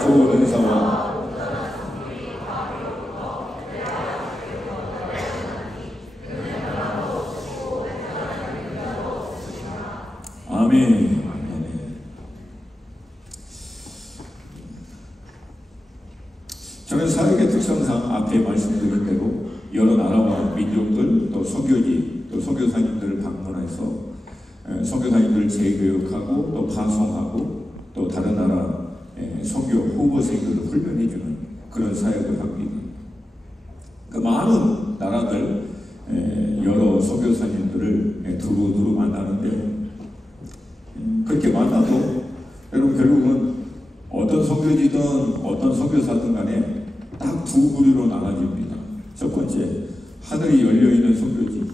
좋은 은사와 아멘. 저는 사역의 특성상 앞에 말씀드린 대로 여러 나라와 민족들 또 선교지 또 선교사님들을 방문해서 선교사님들을 재교육하고 또 파송하고 또 다른 나라 선교 후보생들을 훈련해주는 그런 사역을 합니다. 그 많은 나라들 여러 선교사님들을 두루두루 만나는데 그렇게 만나도 여러분 결국은 어떤 선교지든 어떤 선교사든 간에 딱 두 부류로 나눠집니다. 첫 번째, 하늘이 열려있는 선교지,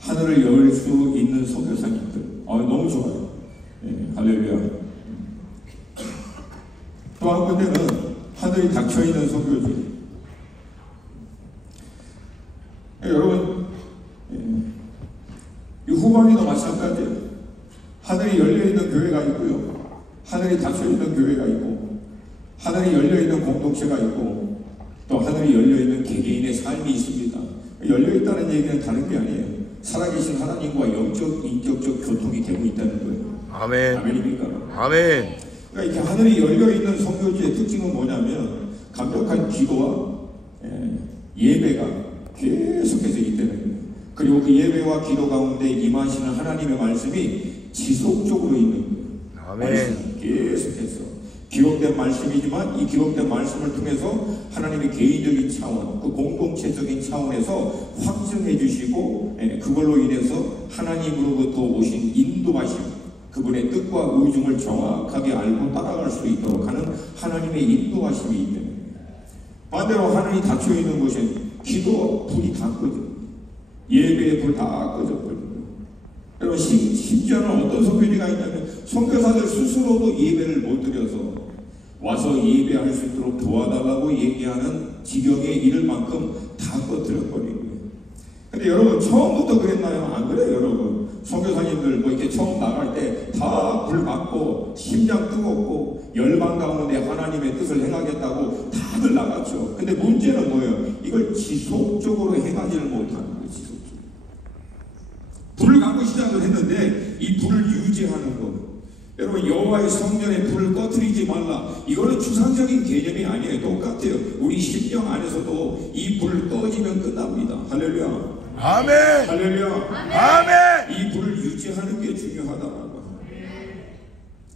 하늘을 열 수 있는 선교사님들. 너무 좋아요. 할렐루야. 또 한 군데는 하늘이 닫혀있는 선교지. 여러분 이 후반에도 마찬가지예요. 하늘이 열려있는 교회가 있고요, 하늘이 닫혀있는 교회가 있고, 하늘이 열려있는 공동체가 있고, 또 하늘이 열려있는 개개인의 삶이 있습니다. 열려있다는 얘기는 다른 게 아니에요. 살아계신 하나님과 영적, 인격적 교통이 되고 있다는 거예요. 아멘. 아멘입니까? 아멘. 그러니까 이렇게 하늘이 열려있는 선교지의 특징은 뭐냐면 강력한 기도와 예배가 계속해서 있다는 거예요. 그리고 그 예배와 기도 가운데 임하시는 하나님의 말씀이 지속적으로 있는 거예요. 아멘. 계속해서 기록된 말씀이지만 이 기록된 말씀을 통해서 하나님의 개인적인 차원, 그 공동체적인 차원에서 확증해 주시고 그걸로 인해서 하나님으로부터 오신 인도하심, 그분의 뜻과 의중을 정확하게 알고 따라갈 수 있도록 하는 하나님의 인도하심이 있는 거예요. 반대로 하늘이 닫혀있는 곳은 기도 불이 다 꺼져, 예배의 불 다 꺼져버립니다. 여러분 심지어는 어떤 선교지가 있냐면 선교사들 스스로도 예배를 못 드려서 와서 예배할 수 있도록 도와달라고 얘기하는 지경에 이를 만큼 다 꺼뜨려버린 거예요. 근데 여러분 처음부터 그랬나요? 안 그래요. 여러분 선교사님들 뭐 이렇게 처음 나갈 때 다 불 받고 심장 뜨겁고 열망 가운데 하나님의 뜻을 행하겠다고 다들 나갔죠. 근데 문제는 뭐예요? 이걸 지속적으로 행하지를 못하는 거예요. 지속적으로 불을 갖고 시작을 했는데 이 불을 유지하는 거. 여러분 여호와의 성전에 불을 꺼뜨리지 말라, 이거는 추상적인 개념이 아니에요. 똑같아요. 우리 심령 안에서도 이 불을 꺼지면 끝납니다. 할렐루야. 아멘. 할렐루야. 아멘. 이 불을 유지하는 게 중요하다라고.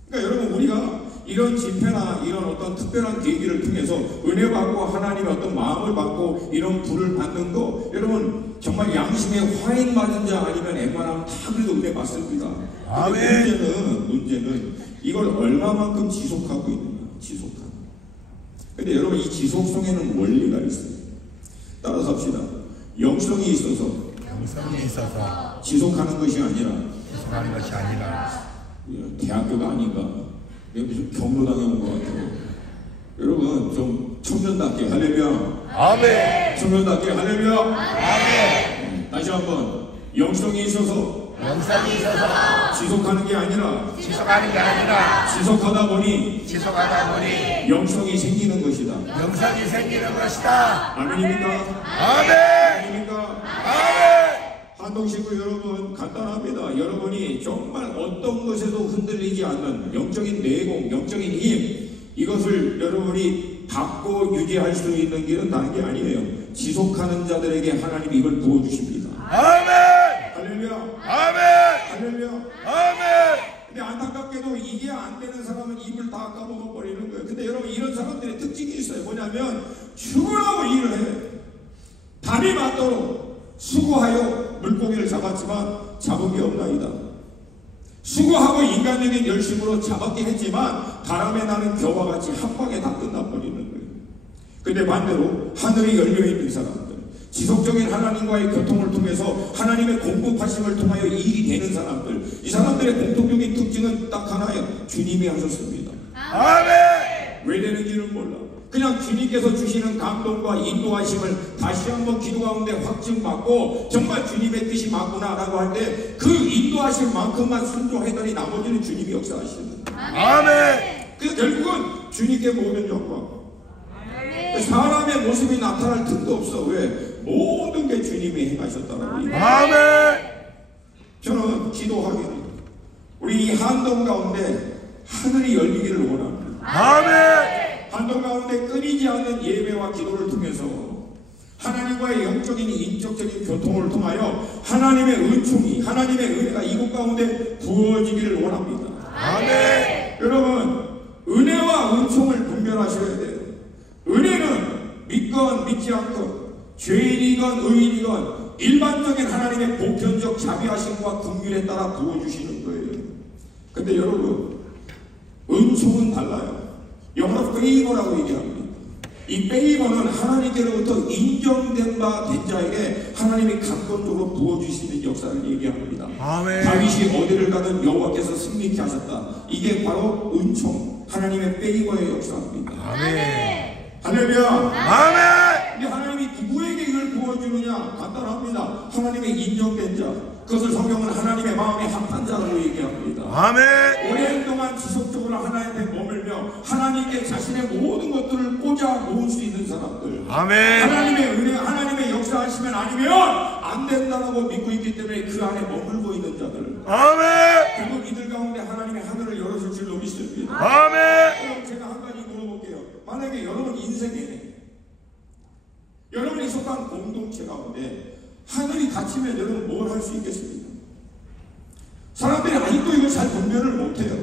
그러니까 여러분 우리가 이런 집회나 이런 어떤 특별한 계기를 통해서 은혜 받고 하나님의 어떤 마음을 받고 이런 불을 받는 거, 여러분 정말 양심에 화인 맞은 자 아니면 웬만하면 다 그래도 은혜 받습니다. 아멘. 문제는 이걸 얼마만큼 지속하고 있느냐. 지속하는. 근데 여러분 이 지속성에는 원리가 있어요. 따라서 합시다. 영성이 있어서 지속하는 것이 아니라 대학교가 아닌가, 무슨 경로당에 온 것 같아요. 여러분 좀 청년답게 할렐루야. 아멘. 청년답게 할렐루야. 아멘. 다시 한번 영성이 있어서 지속하는 게 아니라 지속하다 보니 영성이 생기는 것이다. 아멘입니까? 아멘입니까? 한동식구 여러분 간단합니다. 여러분이 정말 어떤 것에도 흔들리지 않는 영적인 내공, 영적인 힘, 이것을 여러분이 받고 유지할 수 있는 길은 다른 게 아니에요. 지속하는 자들에게 하나님이 이걸 부어주십니다. 아멘. 할렐루야. 아멘. 할렐루야. 아멘. 근데 안타깝게도 이게 안 되는 사람은 입을 다 까먹어 버리는 거예요. 근데 여러분 이런 사람들의 특징이 있어요. 뭐냐면 죽으라고 일을 해. 밤이 맞도록 수고하여 물고기를 잡았지만 잡은 게 없나이다. 수고하고 인간적인 열심으로 잡았긴 했지만 바람에 나는 겨와 같이 한 방에 다 끝나버리는 거예요. 근데 반대로 하늘이 열려있는 사람들, 지속적인 하나님과의 교통을 통해서 하나님의 공급하심을 통하여 일이 되는 사람들, 이 사람들의 공통적인 특징은 딱 하나예요. 주님이 하셨습니다. 아멘. 왜 되는지는 몰라. 그냥 주님께서 주시는 감동과 인도하심을 다시 한번 기도 가운데 확증받고 정말 주님의 뜻이 맞구나라고 할 때 그 인도하심만큼만 순종하더니 나머지는 주님이 역사하시는. 아멘. 그래서 결국은 주님께 모든 영광. 사람의 모습이 나타날 틈도 없어. 왜? 모든 게 주님이 행하셨다라고 얘기해요. 아멘. 저는 기도하기를 우리 이 한동 가운데 하늘이 열리기를 원합니다. 아멘. 한동 가운데 끊이지 않는 예배와 기도를 통해서 하나님과의 영적인 인격적인 교통을 통하여 하나님의 은총이, 하나님의 은혜가 이곳 가운데 부어지기를 원합니다. 아멘. 여러분, 은혜와 은총을 분별하셔야 돼요. 은혜는 믿건 믿지 않건, 죄인이건 의인이건 일반적인 하나님의 보편적 자비하심과 긍휼에 따라 부어주시는 거예요. 근데 여러분, 은총은 달라요. 영어로 페이버라고 얘기합니다. 이 페이버는 하나님께로부터 인정된 바 된 자에게 하나님이 강권적으로 부어주시는 역사를 얘기합니다. 아멘. 다윗이 어디를 가든 여호와께서 승리케 하셨다. 이게 바로 은총, 하나님의 페이버의 역사입니다. 아멘. 할렐루야. 아멘. 근데 하나님이 누구에게 이걸 부어주느냐? 간단합니다. 하나님의 인정된 자. 그것을 성경은 하나님의 마음에 합한 자라고 얘기합니다. 아멘. 오랜 동안 지속적으로 하나님께 머물며 하나님께 자신의 모든 것들을 꽂아 놓을 수 있는 사람들. 아멘. 하나님의 은혜, 하나님의 역사하시면 아니면 안 된다라고 믿고 있기 때문에 그 안에 머물고 있는 자들. 아멘. 결국 이들 가운데 하나님의 하늘을 열어줄 줄로 믿습니다. 아멘. 그럼 제가 한 가지 물어볼게요. 만약에 여러분 인생에 여러분이 속한 공동체 가운데 하늘이 닫히면 여러분 뭘 할 수 있겠습니까? 사람들이 아직도 이걸 잘 분별을 못해요.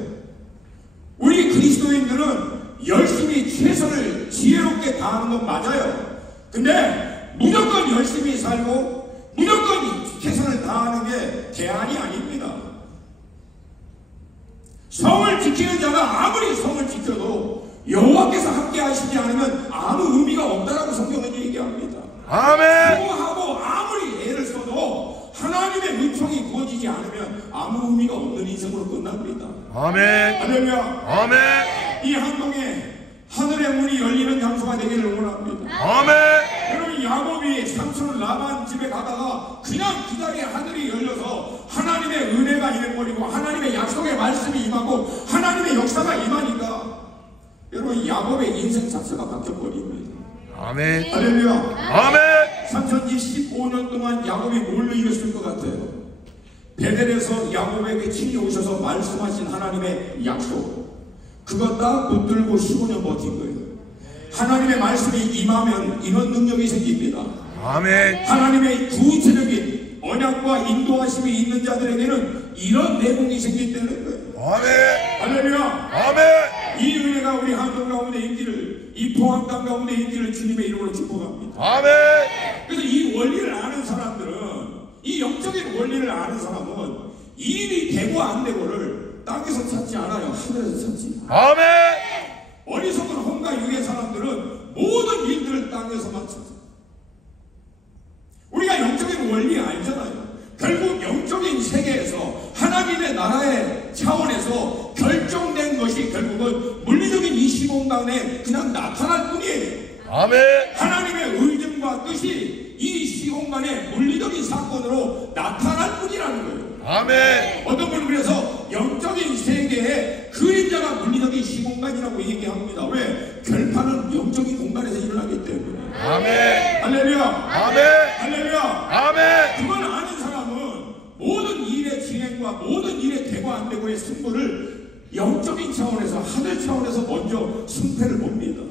우리 그리스도인들은 열심히 최선을 지혜롭게 다하는 건 맞아요. 근데 무조건 열심히 살고 무조건 최선을 다하는 게 대안이 아닙니다. 성을 지키는 자가 아무리 성을 지켜도 여호와께서 함께 하시지 않으면 아무 의미가 없다라고 성경은 얘기합니다. 아멘. 수고하고 아무리 애를 써도 하나님의 은총이 부어지지 않으면 아무 의미가 없는 인생으로 끝납니다. 아멘. 할렐루야. 아멘. 이 한동에 하늘의 문이 열리는 장소가 되기를 원합니다. 아멘. 여러분, 야곱이 삼촌 라반 집에 가다가 그냥 기다려 하늘이 열려서 하나님의 은혜가 임해버리고 하나님의 약속의 말씀이 임하고 하나님의 역사가 임하니까 여러분, 야곱의 인생 자체가 바뀌어버립니다. 아멘. 할렐루야. 아멘. 삼천지 15년 동안 야곱이 뭘로 이겼을 것 같아요? 베델에서 야곱에게 친히 오셔서 말씀하신 하나님의 약속, 그거 딱 붙들고 15년 버틴 거예요. 하나님의 말씀이 임하면 이런 능력이 생깁니다. 아멘. 하나님의 구체적인 언약과 인도하심이 있는 자들에게는 이런 내공이 생긴다는 거예요. 아멘. 할렐루야. 아멘. 이 은혜가 우리 한국 가운데 있기를, 이 포항 땅 가운데 있기를 주님의 이름으로 축복합니다. 아멘. 그래서 이 원리를 아는 사람들은, 이 영적인 원리를 아는 사람은 이 일이 되고 안 되고를 땅에서 찾지 않아요. 하늘에서 찾지. 아멘. 어리석은 홍가 유의 사람들은 모든 일들을 땅에서만 찾아. 우리가 영적인 원리 알잖아요. 결국 영적인 세계에서 하나님의 나라의 차원에서 결정된 것이 결국은 물리적인 이 시공간에 그냥 나타날 뿐이에요. 아멘. 하나님의 의중과 뜻이 이 시공간의 물리적인 사건으로 나타날 뿐이라는 거예요. 아멘. 어떤 분은 그래서 영적인 세계의 그림자가 물리적인 시공간이라고 얘기합니다. 왜? 결판은 영적인 공간에서 일어나기 때문에. 아멘. 할렐루야. 아멘. 할렐루야. 아멘. 그걸 아는 사람은 모든 일의 진행과 모든 일의 되고 안 되고의 승부를 영적인 차원에서, 하늘 차원에서 먼저 승패를 봅니다.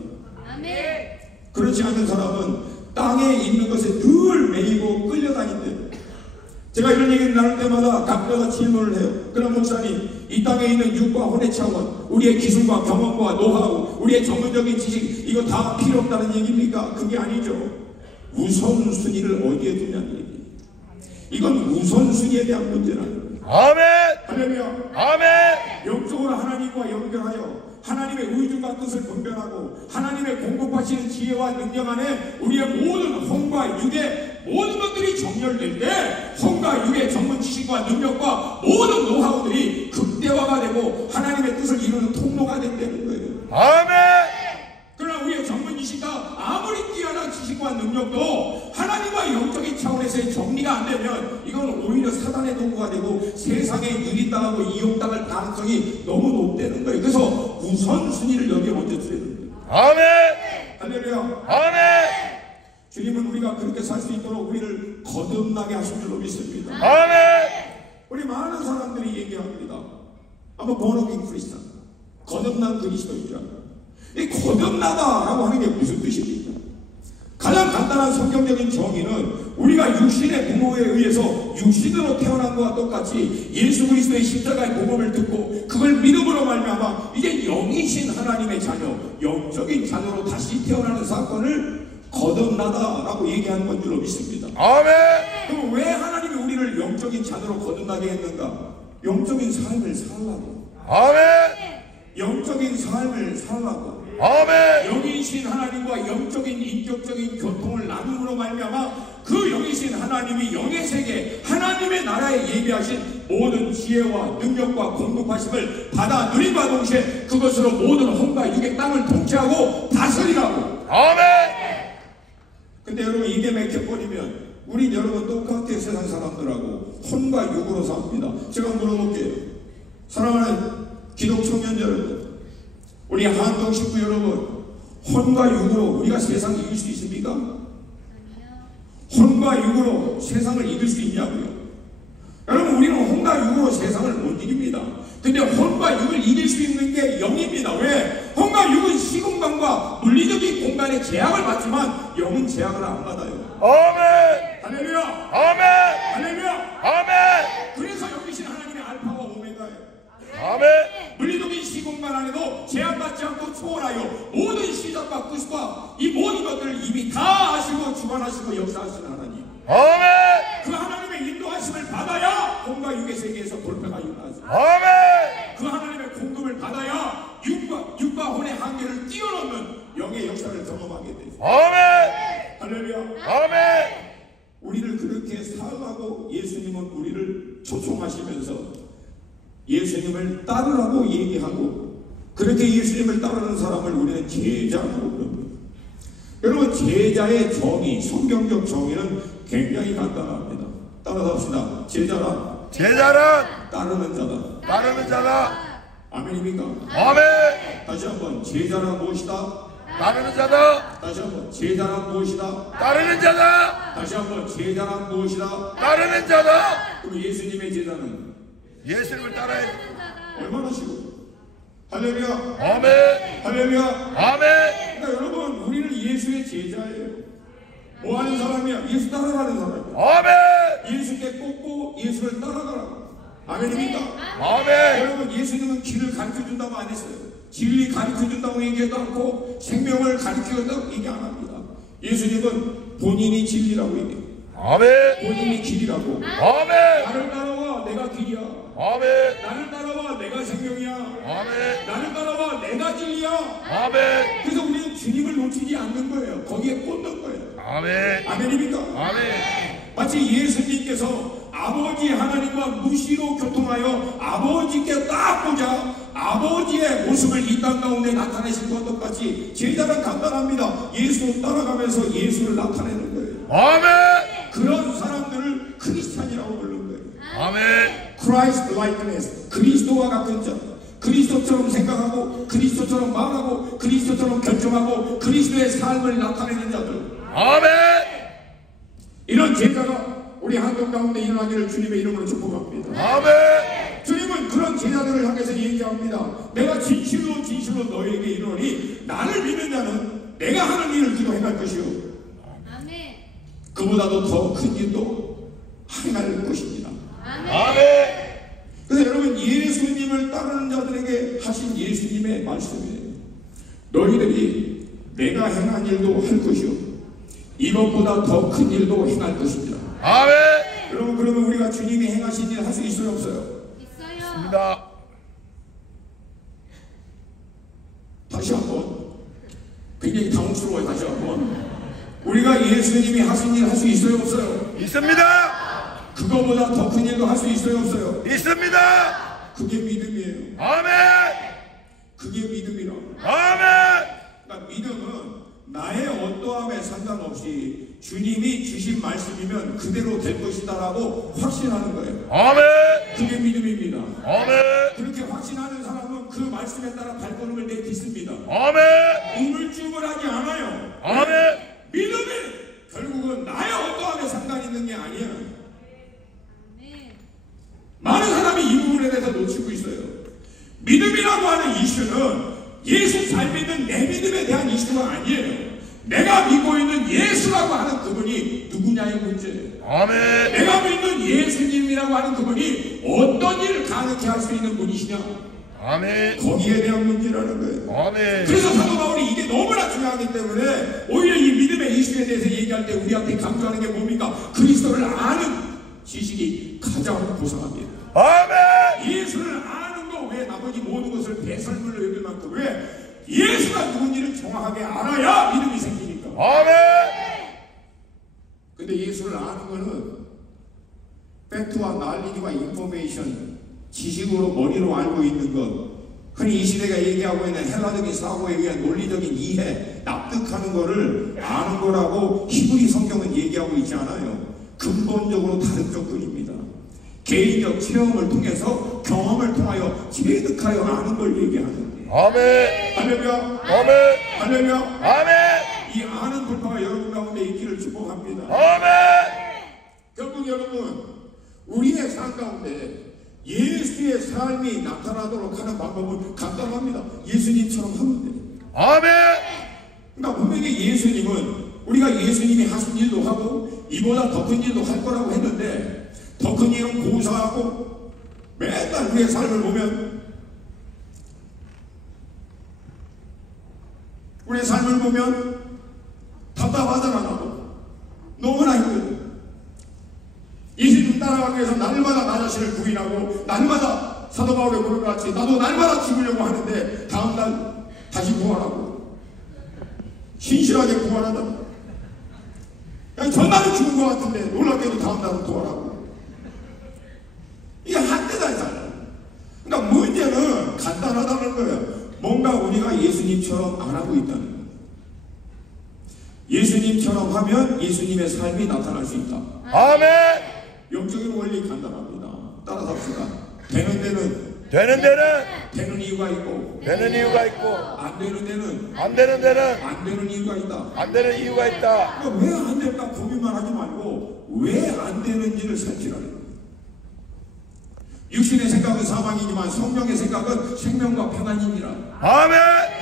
아멘. 그렇지 않은 사람은 땅에 있는 것에 늘 매이고 끌려다닌대. 제가 이런 얘기를 나눌 때마다 각자가 질문을 해요. 그럼 목사님, 이 땅에 있는 육과 혼의 차원, 우리의 기술과 경험과 노하우, 우리의 전문적인 지식, 이거 다 필요 없다는 얘기입니까? 그게 아니죠. 우선순위를 어디에 두냐는 얘기. 이건 우선순위에 대한 문제라는 거예요. 아멘. 할렐루야. 아멘. 영적으로 하나님과 연결하여 하나님의 의중과 뜻을 분별하고 하나님의 공급하시는 지혜와 능력 안에 우리의 모든 혼과 육의 모든 것들이 정렬될 때 혼과 육의 전문 지식과 능력과 모든 노하우들이 극대화가 되고 하나님의 뜻을 이루는 통로가 된다는 거예요. 아멘. 그러나 우리의 전문 지식과 아무리 뛰어난 지식과 능력도 하나님과 영적인 차원에서의 정리가 안 되면 이건 오히려 사단의 도구가 되고 세상에 유린당하고 이용당할 가능성이 너무 높다는 거예요. 그래서 우선순위를 여기에 먼저 드려야 됩니다. 아멘. 할렐루야. 아멘. 주님은 우리가 그렇게 살 수 있도록 우리를 거듭나게 하신 줄로 믿습니다. 아멘. 우리 많은 사람들이 얘기합니다. 아마 born-again 크리스찬, 거듭난 그리스도인이라. 이 거듭나다라고 하는 게 무슨 뜻입니까? 가장 간단한 성경적인 정의는 우리가 육신의 부모에 의해서 육신으로 태어난 것과 똑같이 예수 그리스도의 십자가의 복음을 듣고 그걸 믿음으로 말미암아 이제 영이신 하나님의 자녀, 영적인 자녀로 다시 태어나는 사건을 거듭나다라고 얘기하는 건 줄로 믿습니다. 아멘. 그럼 왜 하나님이 우리를 영적인 자녀로 거듭나게 했는가? 영적인 삶을 살라고. 아멘. 영적인 삶을 살라고. 아멘. 영이신 하나님과 영적인 인격적인 교통을 나눔으로 말미암아 그 영이신 하나님이 영의 세계 하나님의 나라에 예비하신 모든 지혜와 능력과 공급하심을 받아 누림과 동시에 그것으로 모든 혼과 육의 땅을 통치하고 다스리라고. 아멘. 근데 여러분 이게 맥혀버리면 우린 여러분 똑같아 세상 사람들하고 혼과 육으로 삽니다. 제가 물어볼게요. 사랑하는 기독청년 여러분, 우리 한동 식구 여러분, 혼과 육으로 우리가 세상을 이길 수 있습니까? 혼과 육으로 세상을 이길 수 있냐고요? 여러분 우리는 혼과 육으로 세상을 못 이깁니다. 근데 혼과 육을 이길 수 있는 게 영입니다. 왜? 혼과 육은 시공간과 물리적인 공간에 제약을 받지만 영은 제약을 안 받아요. 아멘. 할렐루야. 아멘. 할렐루야. 아멘. 그래서 여기신 하나님의 알파와 오메가예요. 아멘. 물리적인 시공간 안에도 제한받지 않고 초월하여 모든 시작과 끝과 이 모든 것들을 이미 다 아시고 주관하시고 역사하시는 하나님. 아멘. 그 하나님의 인도하심을 받아야 혼과 육의 세계에서 돌파가 일어나죠. 아멘. 그 하나님의 공급을 받아야 육과 혼의 한계를 뛰어넘는 영의 역사를 경험하게 되죠. 아멘. 할렐루야. 아멘. 우리를 그렇게 살라고 예수님은 우리를 초청하시면서 예수님을 따르라고 얘기하고 그렇게 예수님을 따르는 사람을 우리는 제자라고 부릅니다. 여러분 제자의 정의, 성경적 정의는 굉장히 간단합니다. 따라서 합시다. 제자란 따르는 자다. 따르는 자다. 아멘입니까? 아멘. 다시 한번 제자란 무엇이다? 따르는 자다. 다시 한번 제자란 무엇이다? 따르는 자다. 다시 한번 제자란 무엇이다? 따르는 자다. 그럼 예수님의 제자는 예수님을 따라야 돼. 얼마나 쉬워? 할렐루야. 아멘. 할렐루야. 아멘. 그러니까 여러분 우리는 예수의 제자예요. 뭐 하는 사람이야? 예수 따라가는 사람이야. 아멘. 예수께 꽂고 예수를 따라가라. 아멘입니까? 아멘. 여러분 예수님은 길을 가르쳐준다고 안 했어요. 진리 가르쳐준다고 얘기하도 않고 생명을 가르쳐준다고 얘기 안 합니다. 예수님은 본인이 진리라고 얘기해요. 아멘. 본인이 길이라고. 아멘. 나를 따라와 내가 길이야. 아멘. 나를 따라와 내가 생명이야. 아멘. 나를 따라와 내가 진리야. 아멘. 그래서 우리는 주님을 놓치지 않는 거예요. 거기에 꽂는 거예요. 아멘. 아멘입니까? 아멘. 마치 예수님께서 아버지 하나님과 무시로 교통하여 아버지께 딱 보자 아버지의 모습을 이 땅 가운데 나타내신 것과 똑같이 제자는 간단합니다. 예수 따라가면서 예수를 나타내는 거예요. 아멘. 그런 사람들을 크리스찬이라고 부르는 거예요. 아멘. Christ likeness, 그리스도와 같은 자, 그리스도처럼 생각하고 그리스도처럼 말하고 그리스도처럼 결정하고 그리스도의 삶을 나타내는 자들. 아멘. 이런 제자가 우리 한국 가운데 일어나기를 주님의 이름으로 축복합니다. 아멘. 주님은 그런 제자들을 향해서 얘기합니다. 내가 진실로 너에게 이르노니 나를 믿는 자는 내가 하는 일을 그도 행할 것이요 아멘. 그보다도 더 큰 일도 행할 것입니다. 아멘. 그래서 여러분 예수님을 따르는 자들에게 하신 예수님의 말씀이에요. 너희들이 내가 행한 일도 할 것이요 이것보다 더 큰 일도 행할 것입니다. 아멘. 여러분 그러면 우리가 주님이 행하신 일 할 수 있어요 없어요? 있어요. 있습니다. 다시 한번 굉장히 당혹스러워요. 다시 한번 우리가 예수님이 하신 일 할 수 있어요 없어요? 있습니다. 그거보다 더 큰 일도 할 수 있어요 없어요? 있습니다. 그게 믿음이에요. 아멘. 그게 믿음이라. 아멘. 그러니까 믿음은 나의 어떠함에 상관없이 주님이 주신 말씀이면 그대로 될 것이다라고 확신하는 거예요. 아멘. 그게 믿음입니다. 아멘. 그렇게 확신하는 사람은 그 말씀에 따라 발걸음을 내딛습니다. 아멘. 우물쭈물하지 않아요. 아멘. 믿음이 결국은 나의 어떠함에 상관이 있는 게 아니야. 많은 사람이 이 부분에 대해서 놓치고 있어요. 믿음이라고 하는 이슈는 예수 잘 믿는 내 믿음에 대한 이슈가 아니에요. 내가 믿고 있는 예수라고 하는 그분이 누구냐의 문제예요. 아멘. 내가 믿는 예수님이라고 하는 그분이 어떤 일을 가능케 할 수 있는 분이시냐, 아멘. 거기에 대한 문제라는 거예요. 아멘. 그래서 사도 바울이 이게 너무나 중요하기 때문에 오히려 이 믿음의 이슈에 대해서 얘기할 때 우리한테 강조하는 게 뭡니까? 그리스도를 아는 지식이 가장 고상합니다. 아멘. 예수를 아는 거 외에 나머지 모든 것을 배설물로 여길 만큼 왜 예수가 누군지를 정확하게 알아야 믿음이 생기니까. 아멘. 근데 예수를 아는 거는 팩트와 날리기와 인포메이션, 지식으로 머리로 알고 있는 것, 흔히 이 시대가 얘기하고 있는 헬라적인 사고에 의한 논리적인 이해, 납득하는 거를 아는 거라고 히브리 성경은 얘기하고 있지 않아요. 근본적으로 다른 조건입니다. 개인적 체험을 통해서, 경험을 통하여 체득하여 아는 걸 얘기하는 거예요. 아멘. 할렐루야. 아멘. 할렐루야. 아멘. 이 아는 불파가 여러분 가운데 있기를 축복합니다. 아멘. 결국 여러분, 우리의 삶 가운데 예수의 삶이 나타나도록 하는 방법은 간단합니다. 예수님처럼 하면 돼요. 아멘. 그러니까 분명히 예수님은 우리가 예수님이 하신 일도 하고 이보다 더 큰 일도 할 거라고 했는데, 더 큰 일은 고사하고 맨날 우리의 삶을 보면, 우리의 삶을 보면 답답하잖아. 나도 너무나 힘들어. 예수님 따라가기 위해서 날마다 나 자신을 부인하고, 날마다 사도 바울의 그런 것 같이 나도 날마다 죽으려고 하는데 다음날 다시 부활하고, 신실하게 부활한다. 전날은 죽은 것 같은데 놀랍게도 다음날은 부활하고. 이게 한때다. 그러니까 문제는 간단하다는 거예요. 뭔가 우리가 예수님처럼 안 하고 있다는 거예요. 예수님처럼 하면 예수님의 삶이 나타날 수 있다. 아멘. 영적인 원리 간단합니다. 따라서 합시다. 되는 데는 되는 이유가 있고, 되는 이유가 있고, 안 되는 데는 안 되는 데는 안 되는 이유가 있다. 안 되는 이유가 있다. 그러니까 왜 안 될까 고민만 하지 말고 왜 안 되는지를 살피라는 거예요. 육신의 생각은 사망이지만 성령의 생각은 생명과 평안이니라. 아멘.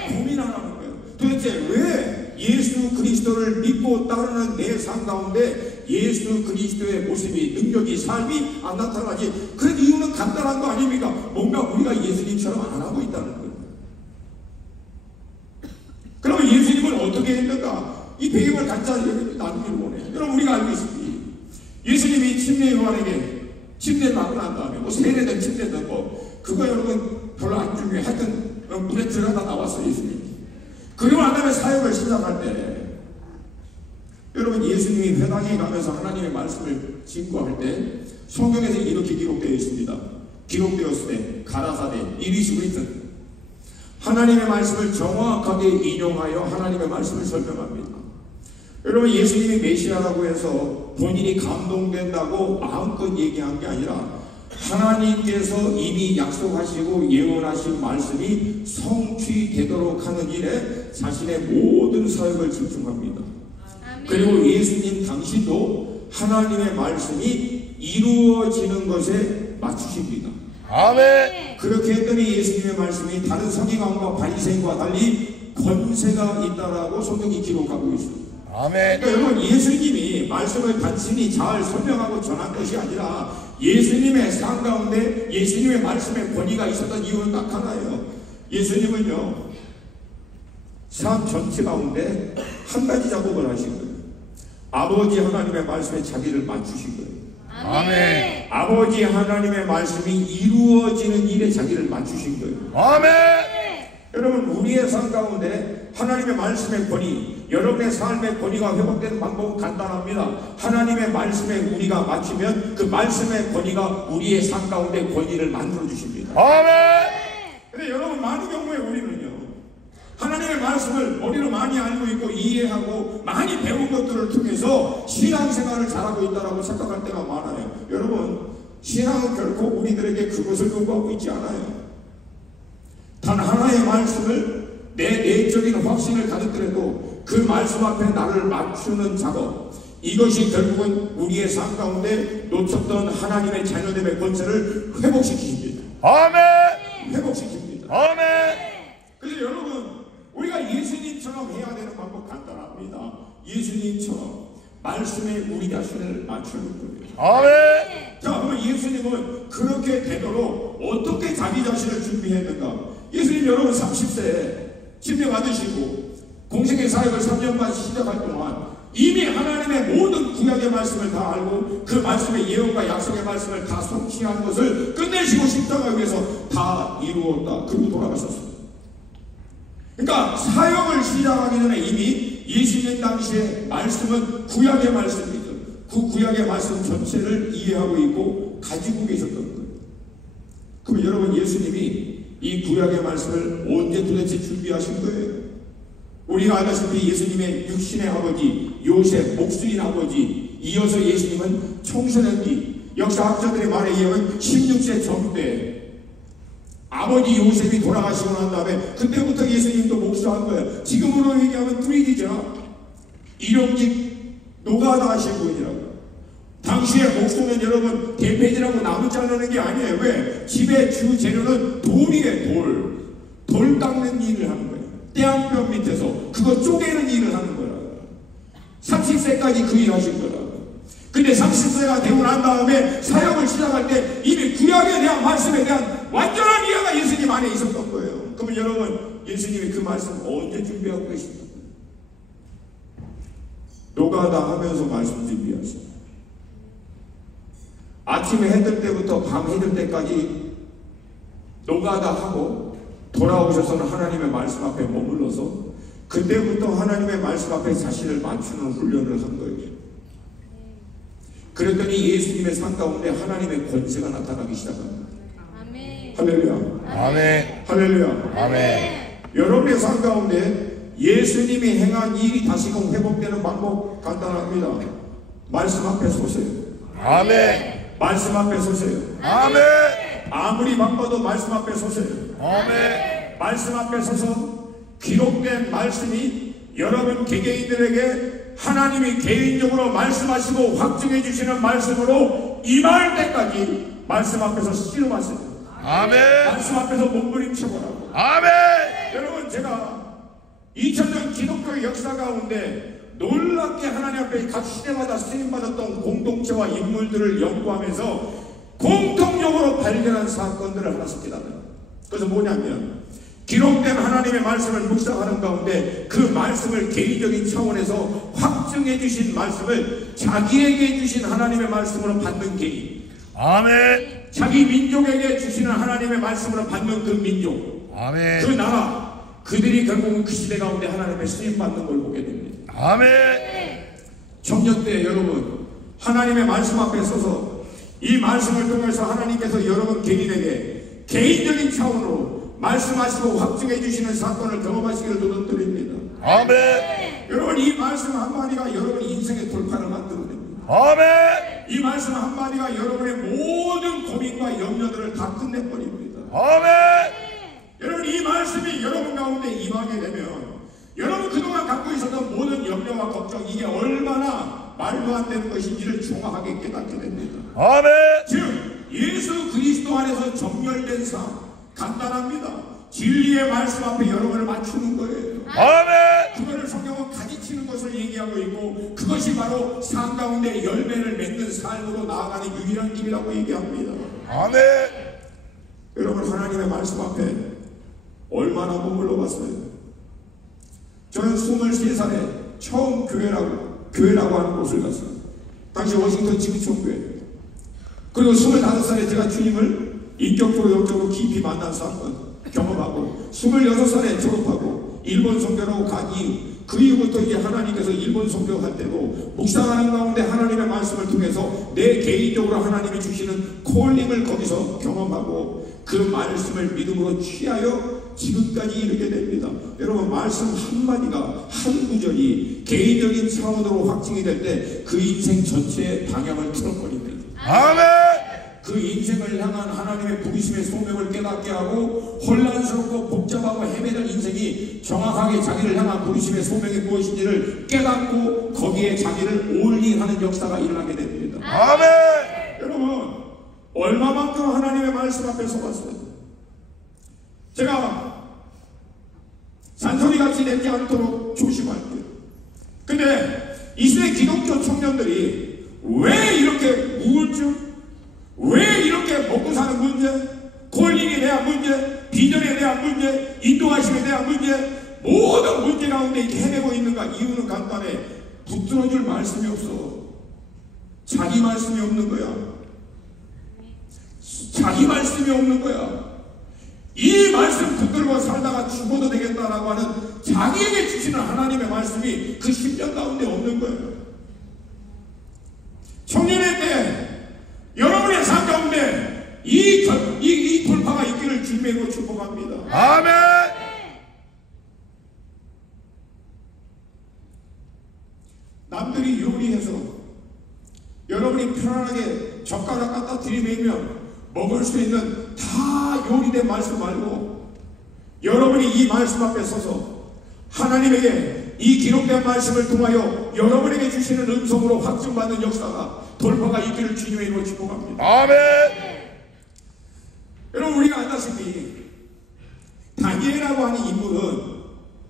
고민하라는 거예요. 도대체 왜 예수 그리스도를 믿고 따르는 내 삶 가운데 예수 그리스도의 모습이, 능력이, 삶이 안 나타나지? 그 이유는 간단한 거 아닙니까? 뭔가 우리가 예수님처럼 안 하고 있다는 거예요. 그러면 예수님은 어떻게 했는가? 이 배경을 같이 나누기를 원해요. 여러분, 우리가 알고 있습니다. 예수님이 침례 요한에게 침례를 하고 난 다음에 세례된 침례된 그거 여러분 별로 안 중요해. 하여튼 물에 들어가다 나왔어 예수님이. 그리고 난 다음에 사역을 시작할 때 여러분, 예수님이 회당에 가면서 하나님의 말씀을 증거할 때 성경에서 이렇게 기록되어 있습니다. 기록되었을 때 가라사대 It is written, 하나님의 말씀을 정확하게 인용하여 하나님의 말씀을 설명합니다. 여러분, 예수님이 메시아라고 해서 본인이 감동된다고 마음껏 얘기한 게 아니라 하나님께서 이미 약속하시고 예언하신 말씀이 성취되도록 하는 일에 자신의 모든 사역을 집중합니다. 그리고 예수님 당신도 하나님의 말씀이 이루어지는 것에 맞추십니다. 아멘. 그렇게 했더니 예수님의 말씀이 다른 서기관과 바리새인과 달리 권세가 있다라고 성경이 기록하고 있습니다. 아멘. 그러니까 여러분, 예수님이 말씀을 단순히 잘 설명하고 전한 것이 아니라 예수님의 삶 가운데 예수님의 말씀에 권위가 있었던 이유는 딱 하나예요. 예수님은요, 삶 전체 가운데 한 가지 작업을 하신 거예요. 아버지 하나님의 말씀에 자기를 맞추신 거예요. 아멘. 아버지 하나님의 말씀이 이루어지는 일에 자기를 맞추신 거예요. 아멘. 여러분, 우리의 삶 가운데 하나님의 말씀의 권위, 여러분의 삶의 권위가 회복되는 방법은 간단합니다. 하나님의 말씀에 우리가 맞추면 그 말씀의 권위가 우리의 삶 가운데 권위를 만들어 주십니다. 아멘. 근데 여러분, 많은 경우에 우리는요, 하나님의 말씀을 머리로 많이 알고 있고 이해하고 많이 배운 것들을 통해서 신앙생활을 잘하고 있다고 생각할 때가 많아요. 여러분, 신앙은 결코 우리들에게 그것을 요구하고 있지 않아요. 하나의 말씀을 내 내적인 확신을 가졌더라도 그 말씀 앞에 나를 맞추는 작업, 이것이 결국은 우리의 삶 가운데 놓쳤던 하나님의 자녀됨의 권세를 회복시킵니다. 아멘. 회복시킵니다. 아멘. 그래서 여러분, 우리가 예수님처럼 해야 되는 방법 간단합니다. 예수님처럼 말씀에 우리 자신을 맞추는 거예요. 아멘. 자, 그럼 예수님은 그렇게 되도록 어떻게 자기 자신을 준비했는가? 예수님 여러분 30세에 침례 받으시고 공생의 사역을 3년 반 시작할 동안 이미 하나님의 모든 구약의 말씀을 다 알고 그 말씀의 예언과 약속의 말씀을 다 성취한 것을 끝내시고 십자가 위에서 다 이루었다. 그리고 돌아가셨어요. 그러니까 사역을 시작하기 전에 이미 예수님 당시의 말씀은 구약의 말씀이죠. 그 구약의 말씀 전체를 이해하고 있고 가지고 계셨던 거예요. 그럼 여러분, 예수님이 이 구약의 말씀을 언제 도대체 준비하신 거예요? 우리가 알다시피 예수님의 육신의 아버지 요셉, 목수인 아버지, 이어서 예수님은 청소년 뒤, 역사학자들의 말에 의하면 16세 전때 아버지 요셉이 돌아가시고 난 다음에 그때부터 예수님도 목수한 거예요. 지금으로 얘기하면 프리디죠. 일용직 노가다 하신 분이라고. 당시에 목수는 여러분 대패질하고 나무 자르는 게 아니에요. 왜? 집의 주 재료는 돌이에요. 돌 깎는 일을 하는 거예요. 떼양볕 밑에서 그거 쪼개는 일을 하는 거라고. 30세까지 그 일 하신 거라고. 근데 30세가 되고 난 다음에 사역을 시작할 때 이미 구약에 대한 말씀에 대한 완전한 이해가 예수님 안에 있었던 거예요. 그러면 여러분, 예수님이 그 말씀 언제 준비하고 계십니까? 노가다 하면서 말씀 준비하시죠. 아침에 해 뜰 때부터 밤 해 뜰 때까지 노가다 하고 돌아오셔서는 하나님의 말씀 앞에 머물러서 그때부터 하나님의 말씀 앞에 자신을 맞추는 훈련을 한 거예요. 그랬더니 예수님의 삶 가운데 하나님의 권세가 나타나기 시작합니다. 아멘. 할렐루야. 아멘. 할렐루야. 아멘. 여러분의 삶 가운데 예수님이 행한 일이 다시금 회복되는 방법 간단합니다. 말씀 앞에 서세요. 아멘. 말씀 앞에 서세요. 아멘. 아무리 바빠도 말씀 앞에 서세요. 아멘. 말씀 앞에 서서 기록된 말씀이 여러분 개개인들에게 하나님이 개인적으로 말씀하시고 확증해 주시는 말씀으로 임할 때까지 말씀 앞에서 씨름하세요. 아멘. 말씀 앞에서 몸부림쳐보라고. 아멘. 여러분, 제가 2000년 기독교의 역사 가운데 놀랍게 하나님 앞에 각 시대마다 쓰임받았던 공동체와 인물들을 연구하면서 공통적으로 발견한 사건들을 하나씩 깨닫는. 그래서 뭐냐면 기록된 하나님의 말씀을 묵상하는 가운데 그 말씀을 개인적인 차원에서 확증해 주신 말씀을 자기에게 주신 하나님의 말씀으로 받는 개인, 아멘. 자기 민족에게 주시는 하나님의 말씀으로 받는 그 민족, 아멘. 그 나라, 그들이 결국은 그 시대 가운데 하나님의 쓰임받는 걸 보게 됩니다. 아멘. 청년 때 여러분 하나님의 말씀 앞에 서서 이 말씀을 통해서 하나님께서 여러분 개인에게 개인적인 차원으로 말씀하시고 확증해 주시는 사건을 경험하시기를 도전드립니다. 아멘. 여러분, 이 말씀 한마디가 여러분 인생의 돌파를 만들어냅니다. 아멘. 이 말씀 한마디가 여러분의 모든 고민과 염려들을 다 끝내버립니다. 아멘. 여러분, 이 말씀이 여러분 가운데 임하게 되면 여러분 그동안 갖고 있었던 모든 염려와 걱정, 이게 얼마나 말도 안 되는 것인지를 정확하게 깨닫게 됩니다. 아멘. 즉 예수 그리스도 안에서 정렬된 삶, 간단합니다. 진리의 말씀 앞에 여러분을 맞추는 거예요. 아멘. 그거를 성경은 가지치는 것을 얘기하고 있고 그것이 바로 삶 가운데 열매를 맺는 삶으로 나아가는 유일한 길이라고 얘기합니다. 아멘. 여러분, 하나님의 말씀 앞에 얼마나 머물러 봤어요? 저는 23살에 처음 교회라고 하는 곳을 갔어요. 당시 워싱턴 지구촌 교회. 그리고 25살에 제가 주님을 인격적으로 영적으로 깊이 만난 사건 경험하고 26살에 졸업하고 일본 선교로 간 이후, 그 이후부터 이제 하나님께서 일본 선교할 때도 묵상하는 가운데 하나님의 말씀을 통해서 내 개인적으로 하나님이 주시는 콜링을 거기서 경험하고 그 말씀을 믿음으로 취하여 지금까지 이르게 됩니다. 여러분, 말씀 한마디가, 한 구절이 개인적인 차원으로 확증이 될 때 그 인생 전체의 방향을 틀어버립니다. 아멘. 그 인생을 향한 하나님의 부르심의 소명을 깨닫게 하고 혼란스럽고 복잡하고 헤매는 인생이 정확하게 자기를 향한 부르심의 소명이 무엇인지를 깨닫고 거기에 자기를 올인하는 역사가 일어나게 됩니다. 아멘. 여러분, 얼마만큼 하나님의 말씀 앞에 서봤어요. 제가 잔소리같이 내지 않도록 조심할게요. 근데 이 시대 기독교 청년들이 왜 이렇게 우울증, 왜 이렇게 먹고 사는 문제, 콜링에 대한 문제, 비전에 대한 문제, 인도하심에 대한 문제, 모든 문제 가운데 이렇게 헤매고 있는가? 이유는 간단해. 붙들어줄 말씀이 없어. 자기 말씀이 없는 거야. 자기 말씀이 없는 거야. 이 말씀 붙들고 살다가 죽어도 되겠다라고 하는 자기에게 주시는 하나님의 말씀이 그 10년 가운데 없는 거예요. 청년의 때 여러분의 삶 가운데 이 돌파가 있기를 주님으로 축복합니다. 아멘. 남들이 요리해서 여러분이 편안하게 젓가락 갖다 들이매면 먹을 수 있는 다 요리된 말씀 말고 여러분이 이 말씀 앞에 서서 하나님에게 이 기록된 말씀을 통하여 여러분에게 주시는 음성으로 확증받는 역사가 돌파가 있기를 주님의 이름으로 축복합니다. 아멘. 여러분, 우리가 알다시피 다니엘이라고 하는 인물은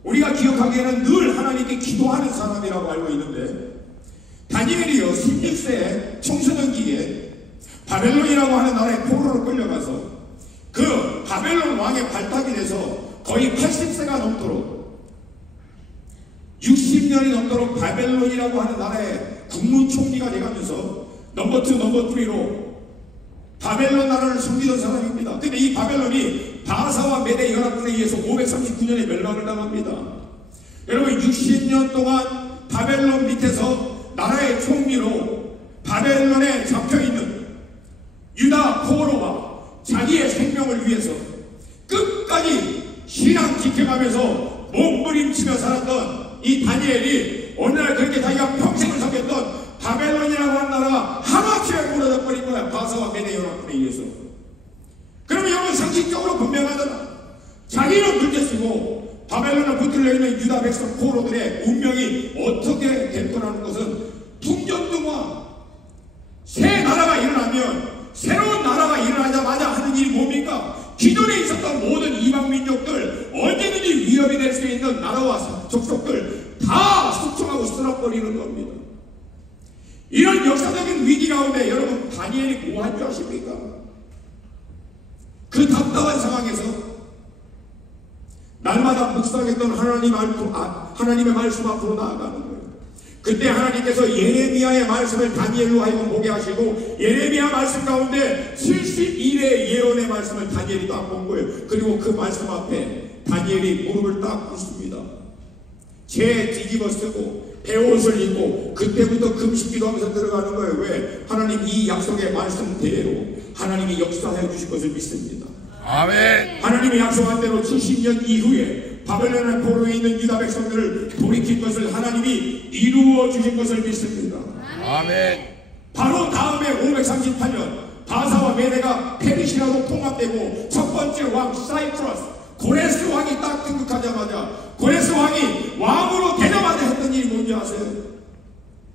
우리가 기억하기에는 늘 하나님께 기도하는 사람이라고 알고 있는데, 다니엘이요 16세 청소년기에 바벨론이라고 하는 나라의 포로로 끌려가서 그 바벨론 왕의 발탁이 돼서 거의 80세가 넘도록 60년이 넘도록 바벨론이라고 하는 나라의 국무총리가 돼가면서 넘버 2, 넘버 3로 바벨론 나라를 섬기던 사람입니다. 근데 이 바벨론이 바사와 메대 연합군에 의해서 539년에 멸망을 당합니다. 여러분, 60년 동안 바벨론 밑에서 나라의 총리로 바벨론에 잡혀있는 유다 포로와 자기의 생명을 위해서 끝까지 신앙 지켜가면서 몸부림치며 살았던 이 다니엘이 오늘날 그렇게 자기가 평생을 섬겼던 바벨론이라고 하는 나라가 하루아침에 무너져 버린 거야. 바사와 메대 연합군에 의해서. 그러면 여러분, 상식적으로 분명하잖아. 자기는 문제 쓰고 바벨론에 붙들려 있는 유다 백성 포로들의 운명이 어떻게 될 거라는 것은 풍전등화. 새 나라가 일어나면 새로운 나라가 일어나자마자 하는 일이 뭡니까? 기존에 있었던 모든 이방 민족들, 언제든지 위협이 될 수 있는 나라와 족속들 다 숙청하고 쓸어버리는 겁니다. 이런 역사적인 위기 가운데 여러분, 다니엘이 뭐 한 줄 아십니까? 그 답답한 상황에서 날마다 묵상했던 하나님의 말씀 앞으로 나아가는 거예요. 그때 하나님께서 예레미야의 말씀을 다니엘로 하여금 보게 하시고, 예레미야 말씀 가운데 71의 예언의 말씀을 다니엘이 딱 본 거예요. 그리고 그 말씀 앞에 다니엘이 무릎을 딱 꿇습니다. 죄 뒤집어 쓰고 베옷을 입고 그때부터 금식기도 하면서 들어가는 거예요. 왜? 하나님 이 약속의 말씀대로 하나님이 역사해 주실 것을 믿습니다. 아멘. 하나님이 약속한 대로 70년 이후에 바벨론의 포로에 있는 유다 백성들을 돌이킬 것을 하나님이 이루어 주신 것을 믿습니다. 아멘. 바로 다음에 538년 바사와 메대가 페르시아로 통합되고 첫 번째 왕 사이프러스 고레스 왕이 딱 등극하자마자 고레스 왕이 왕으로 되자마자 했던 일이 뭔지 아세요?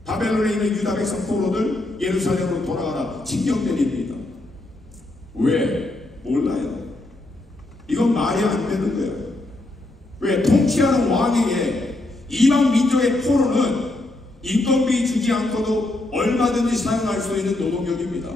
바벨론에 있는 유다 백성 포로들 예루살렘으로 돌아가라 징령 내립니다. 왜? 몰라요. 이건 말이 안 되는 거예요. 왜? 통치하는 왕에게 이방 민족의 포로는 인건비 주지 않고도 얼마든지 사용할 수 있는 노동력입니다.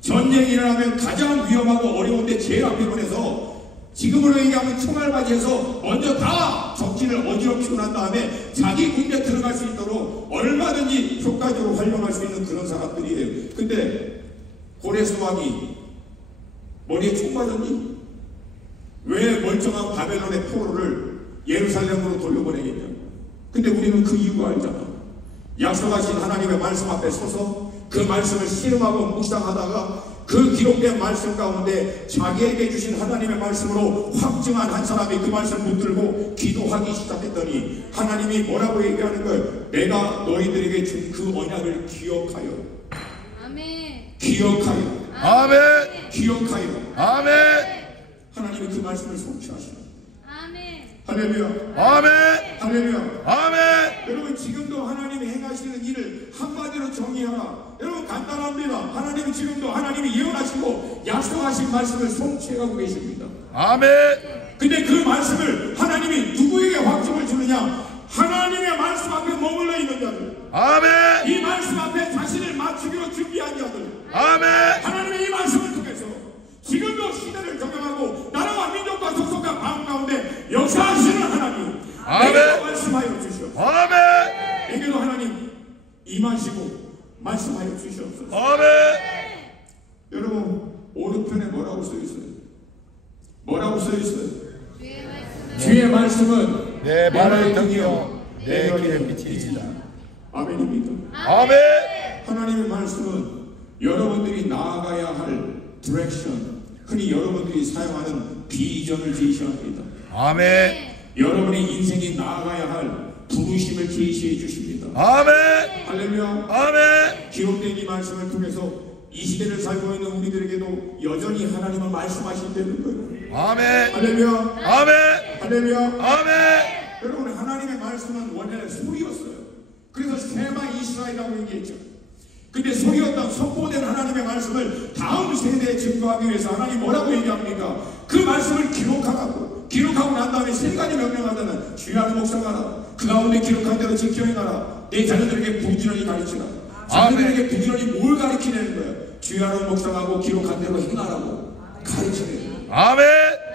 전쟁이 일어나면 가장 위험하고 어려운데 제일 앞에 보내서 지금으로 얘기하면 총알바지에서 먼저 다 적진을 어지럽히고 난 다음에 자기 군대 들어갈 수 있도록 얼마든지 효과적으로 활용할 수 있는 그런 사람들이에요. 근데 고레스 왕이 머리에 총 맞았니? 왜 멀쩡한 바벨론의 포로를 예루살렘으로 돌려보내겠냐? 근데 우리는 그 이유 알잖아. 약속하신 하나님의 말씀 앞에 서서 그 말씀을 실험하고 묵상하다가 그 기록된 말씀 가운데 자기에게 주신 하나님의 말씀으로 확증한 한 사람이 그 말씀 붙들고 기도하기 시작했더니 하나님이 뭐라고 얘기하는 거예요? 내가 너희들에게 준 그 언약을 기억하여. 아멘. 기억하여. 아멘. 기억하여 아멘. 하나님이 그 말씀을 성취하시라. 아멘. 할렐루야. 아멘. 할렐루야. 아멘. 여러분 지금도 하나님이 행하시는 일을 한마디로 정의하라. 여러분 간단합니다. 하나님이 지금도 하나님이 예언하시고 약속하신 말씀을 성취해가고 계십니다. 아멘. 근데 그 말씀을 하나님이 누구에게 확증을 주느냐? 하나님의 말씀 앞에 머물러 있는 자들, 아멘. 이 말씀 앞에 자신을 맞추기로 준비한 자들, 아멘. 하나님의 이 말씀을 통해서 지금도 시대를 경영하고 나라와 민족과 족속과 마음 가운데 역사하시는 하나님, 아멘. 내게도 말씀하여 주시옵소서. 아멘. 내게도 하나님 임하시고 말씀하여 주시옵소서. 아멘. 여러분 오른편에 뭐라고 써 있어요? 뭐라고 써 있어요? 주의 말씀을 주의 말씀은 내 발의 등이요 내 길의 빛이다. 아멘입니다. 아멘. 하나님의 말씀은 여러분들이 나아가야 할 디렉션, 흔히 여러분들이 사용하는 비전을 제시합니다. 아멘. 여러분의 인생이 나아가야 할 부르심을 제시해 주십니다. 아멘. 할렐루야. 아멘. 기록된 이 말씀을 통해서 이 시대를 살고 있는 우리들에게도 여전히 하나님은 말씀하신다는 거예요. 아멘. 할렐루야. 아멘. 할렐루야. 아멘. 여러분 하나님의 말씀은 원래는 소리였어요. 그래서 쉐마 이스라엘이라고 얘기했죠. 근데 소리였던 선포된 하나님의 말씀을 다음 세대에 증거하기 위해서 하나님 뭐라고 얘기합니까? 그 말씀을 기록하고 난 다음에 세 가지 명령하다는 주야를 묵상하라. 그 가운데 기록한 대로 지켜 행하라. 내 자녀들에게 부지런히 가르치라. 자녀들에게 부지런히 뭘 가르치냐는 거예요. 주야를 묵상하고 기록한 대로 행하라고 가르치네요. 아멘.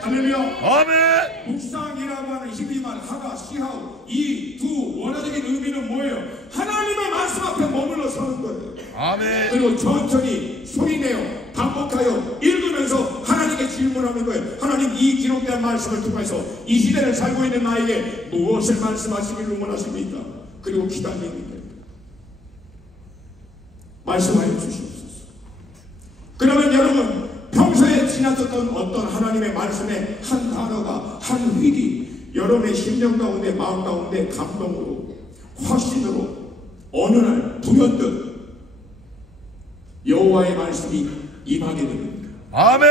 할렐루야. 아멘. 묵상이라고 하는 히브리말 하가, 시하우 이 두 원어적인 의미는 뭐예요? 하나님의 말씀 앞에 머물러 서는 거예요. 아멘. 그리고 천천히 소리내어 반복하여 읽으면서 하나님께 질문하는 거예요. 하나님 이 기록된 말씀을 통해서 이 시대를 살고 있는 나에게 무엇을 말씀하시기를 원하십니까? 그리고 기다리는 거예요. 말씀하여 주시옵소서. 그러면 여러분 평소에 지나쳤던 어떤 하나님의 말씀의 한 단어가 한 획이 여러분의 심령 가운데 마음 가운데 감동으로 확신으로 어느 날 불현듯 여호와의 말씀이 임하게 됩니다. 아멘.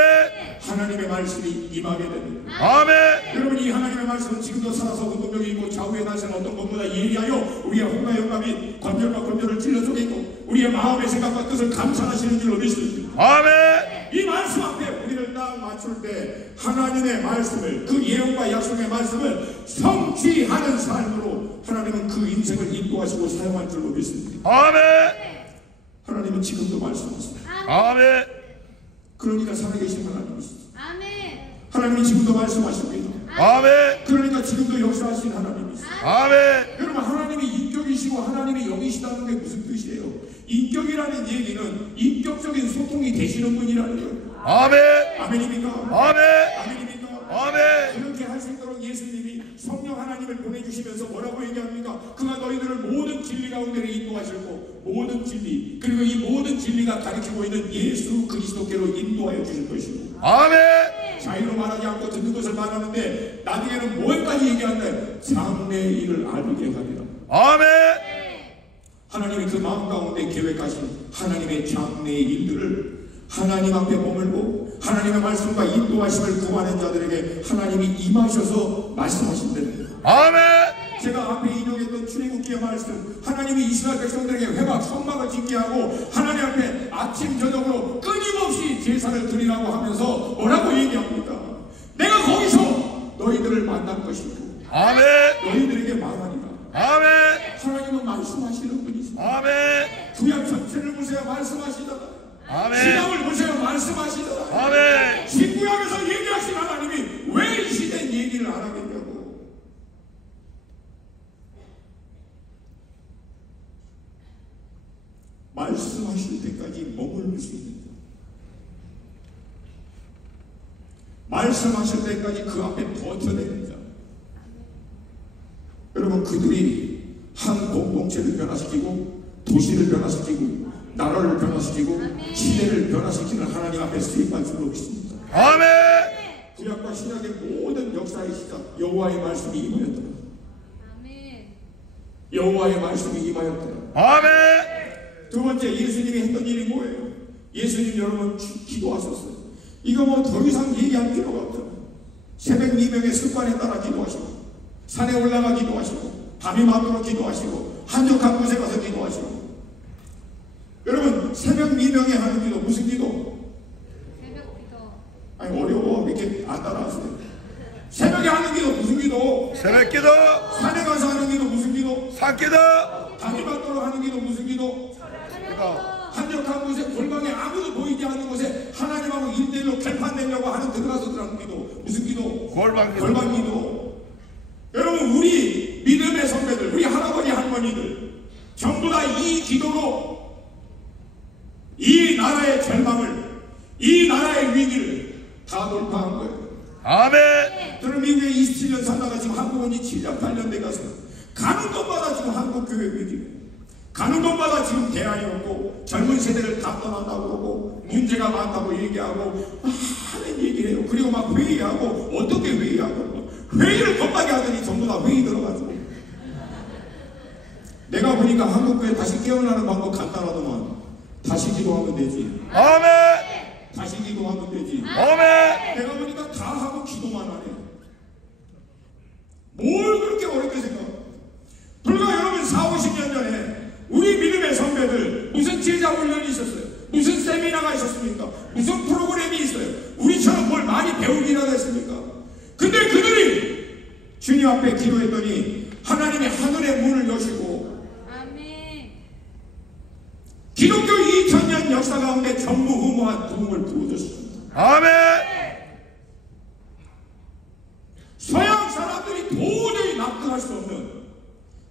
하나님의 말씀이 임하게 됩니다. 아멘. 여러분 이 하나님의 말씀은 지금도 살아서 운동력이 있고 좌우에 나서는 어떤 것보다 예리하여 우리의 혼과 영감이 관절과 관절을 찔러 쪼개고 우리의 마음의 생각과 뜻을 감찰하시는 줄로 믿습니다. 아멘. 이 말씀 앞에 우리를 딱 맞출 때 하나님의 말씀을 그 예언과 약속의 말씀을 성취하는 삶으로 하나님은 그 인생을 인도하시고 사용할 줄로 믿습니다. 아멘. 하나님은 지금도 말씀하세요. 아멘. 그러니까 살아계신 하나님이시죠. 아멘. 하나님이 지금도 말씀하십니다. 아멘. 그러니까 지금도 역사하신 하나님이시죠. 아멘. 여러분 하나님이 인격이시고 하나님이 영이시다는 게 무슨 뜻이에요? 인격이라는 얘기는 인격적인 소통이 되시는 분이라는 거예요. 아멘. 아멘입니까? 아멘. 아멘입니까? 아멘. 그렇게 할 수 있도록 예수님이 성령 하나님을 보내주시면서 뭐라고 얘기합니까? 그가 너희들을 모든 진리 가운데로 인도하시고 모든 진리 그리고 이 모든 진리가 가리키고 있는 예수 그리스도께로 인도하여 주실 것이고 아멘. 자유로 말하지 않고 듣는 것을 말하는데 나중에는 뭘까지 얘기한다? 장래의 일을 알게 하리라. 아멘. 하나님이 그 마음 가운데 계획하신 하나님의 장래의 일들을 하나님 앞에 머물고 하나님의 말씀과 인도하심을 구하는 자들에게 하나님이 임하셔서 말씀하신다는 거예요. 아멘. 제가 앞에 인용했던 출애굽기의 말씀 하나님이 이스라엘 백성들에게 회막 성막을 짓게 하고 하나님 앞에 아침 저녁으로 끊임없이 제사를 드리라고 하면서 뭐라고 얘기합니까? 내가 거기서 너희들을 만날 것이고 아멘. 너희들에게 말하리라. 아멘. 하나님은 말씀하시는 분이십니다. 아멘. 구약 전체를 보세요. 말씀하시잖아요. 아멘. 신앙을 보세요. 말씀하시잖아요. 아멘. 신구약에서 얘기하신 하나님이 왜 이 시대 얘기를 안 하겠냐고. 말씀하실 때까지 머무를 수 있는 자. 말씀하실 때까지 그 앞에 버텨내는 자. 여러분 그들이 한 공동체를 변화시키고 도시를 변화시키고 나라를 변화시키고 시대를 변화시키는 하나님 앞에 수입할 줄로 믿습니다. 아멘. 구약과 신약의 모든 역사의 시작 여호와의 말씀이 임하였더라. 아멘. 여호와의 말씀이 임하였더라. 아멘. 두 번째 예수님이 했던 일이 뭐예요? 예수님 여러분 기도하셨어요. 이거 뭐 더 이상 얘기할 필요가 없잖아요. 새벽 미명의 습관에 따라 기도하시고, 산에 올라가 기도하시고, 밤이 맞도록 기도하시고, 한적한 곳에 가서 기도하시고. 여러분 새벽 미명에 하는 기도 무슨 기도? 새벽 기도. 아니 어려워. 이렇게 안 따라하세요. 새벽에 하는 기도 무슨 기도? 새벽 기도. 산에 가서 하는 기도 무슨 기도? 산기도. 밤이 맞도록 하는 기도 무슨 기도? 한적한 곳에 골방에 아무도 보이지 않는 곳에 하나님하고 1대1로 결판내려고 하는 들어가서 들어가는 기도 무슨 기도? 골방기도. 골방기도. 여러분 우리 믿음의 선배들, 우리 할아버지 할머니들 전부 다 이 기도로 이 나라의 절망을, 이 나라의 위기를 다 돌파한 거예요. 아멘. 저는 미국에 27년 살다가 지금 한국 온 지 7년 8년 돼가서 가는 곳마다 지금 한국 교회 위기, 가는 곳마다 지금 대안이 없고 젊은 세대를 다 떠난다고 그러고 문제가 많다고 얘기하고 하는 얘기를 해요. 그리고 막 회의하고 어떻게 회의하고 회의를 겁나게 하더니 전부 다 회의 들어가지고. 내가 보니까 한국교회 다시 깨어나는 방법 간단하더만. 다시 기도하면 되지. 아멘. 다시 기도하면 되지. 아멘. 내가 보니까 다 하고 기도만 하네. 뭘 그렇게 어렵게 생각해? 불과 여러분 4, 50년 전에 우리 믿음의 선배들 무슨 제자 훈련이 있었어요? 무슨 세미나가 있었습니까? 무슨 프로그램이 있어요? 우리처럼 뭘 많이 배우기라도 했습니까? 근데 그들이 주님 앞에 기도했더니 하나님의 하늘의 문을 여시고 아멘. 기독교 2000년 역사 가운데 전무후무한 부흥을 부어줬습니다. 아멘. 서양 사람들이 도저히 납득할 수 없는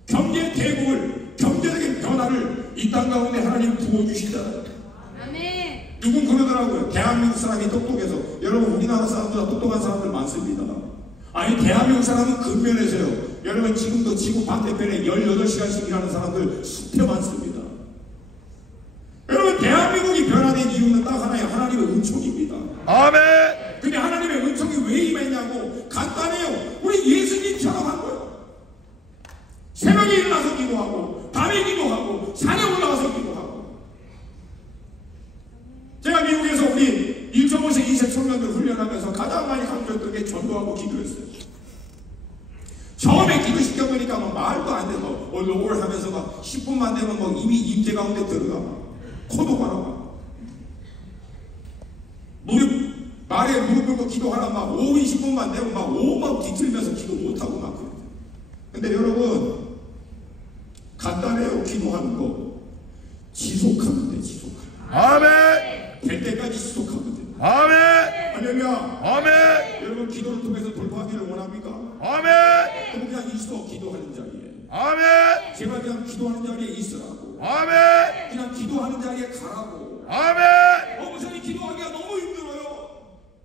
경제 대국을, 경제적인 변화를 이 땅 가운데 하나님 부어주시잖아요. 아멘. 누군 그러더라고요. 대한민국 사람이 똑똑해서. 여러분 우리나라 사람보다 똑똑한 사람들 많습니다. 아니 대한민국 사람은 근면에서요. 여러분 지금도 지구 반대편에 18시간씩 일하는 사람들 숲에 많습니다. 여러분 대한민국이 변화된 이유는 딱 하나예요. 하나님의 은총입니다. 아멘. 근데 하나님의 은총이 왜 임했냐고? 간단해요. 우리 예수님처럼 한 거예요. 새벽에 일어나서 기도하고 밤에 기도하고 산에 올라가서 기도하고. 제가 미국에서 우리 1.5세 2세 청년들 훈련하면서 가장 많이 강조했던 게 전도하고 기도였어요. 처음에 기도시켜보니까 막 말도 안 돼서 얼굴 하면서 막 10분만 되면 뭐 이미 임재 가운데 들어가 막 코도 가라고 말에 무릎 꿇고 기도하라 막 5분 10분만 되면 막 오만 뒤틀면서 기도 못하고 막 그래요. 근데 여러분 간단해요. 기도하는 거 지속하면 돼. 지속하면 아멘. 될 때까지 지속하면 돼. 아멘. 할렐루야. 아멘. 여러분 기도를 통해서 돌파하기를 원합니까? 아멘. 그럼 그냥 있어. 기도하는 자리에 아멘. 제발 그냥 기도하는 자리에 있으라고. 아멘. 그냥 기도하는 자리에 가라고. 아멘. 목사님 기도하기가 너무 힘들어요.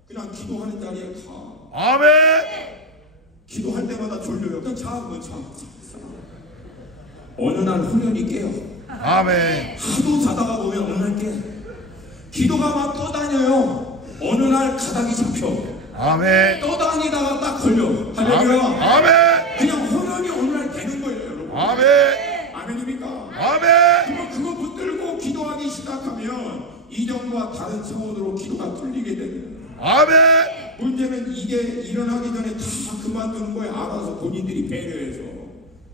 그냥 기도하는 자리에 가. 아멘. 기도할 때마다 졸려요. 그냥 자. 어느 날 훈련이 깨요. 아멘. 하도 자다가 보면 어느 날 깨. 기도가 막 떠다녀요. 어느 날 가닥이 잡혀. 아멘. 떠다니다가 딱 걸려. 할렐루야. 아멘. 그냥 훈련이 어느 날 되는 거예요, 여러분. 아멘. 아멘입니까? 아멘. 그럼 그거 붙들고 기도하기 시작하면 이전과 다른 차원으로 기도가 뚫리게 됩니다. 아멘. 문제는 이게 일어나기 전에 다 그만두는 거에 알아서 본인들이 배려해서.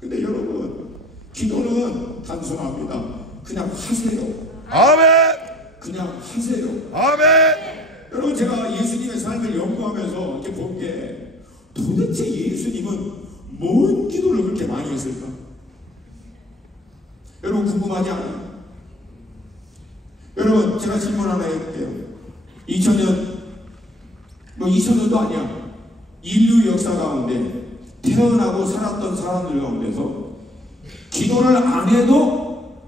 근데 여러분 기도는 단순합니다. 그냥 하세요. 아멘. 그냥 하세요. 아멘. 여러분 제가 예수님의 삶을 연구하면서 이렇게 본 게 도대체 예수님은 뭔 기도를 그렇게 많이 했을까? 여러분 궁금하지 않아요? 여러분 제가 질문 하나 해볼게요. 2000년 뭐 2000년도 아니야. 인류 역사 가운데 태어나고 살았던 사람들 가운데서 기도를 안 해도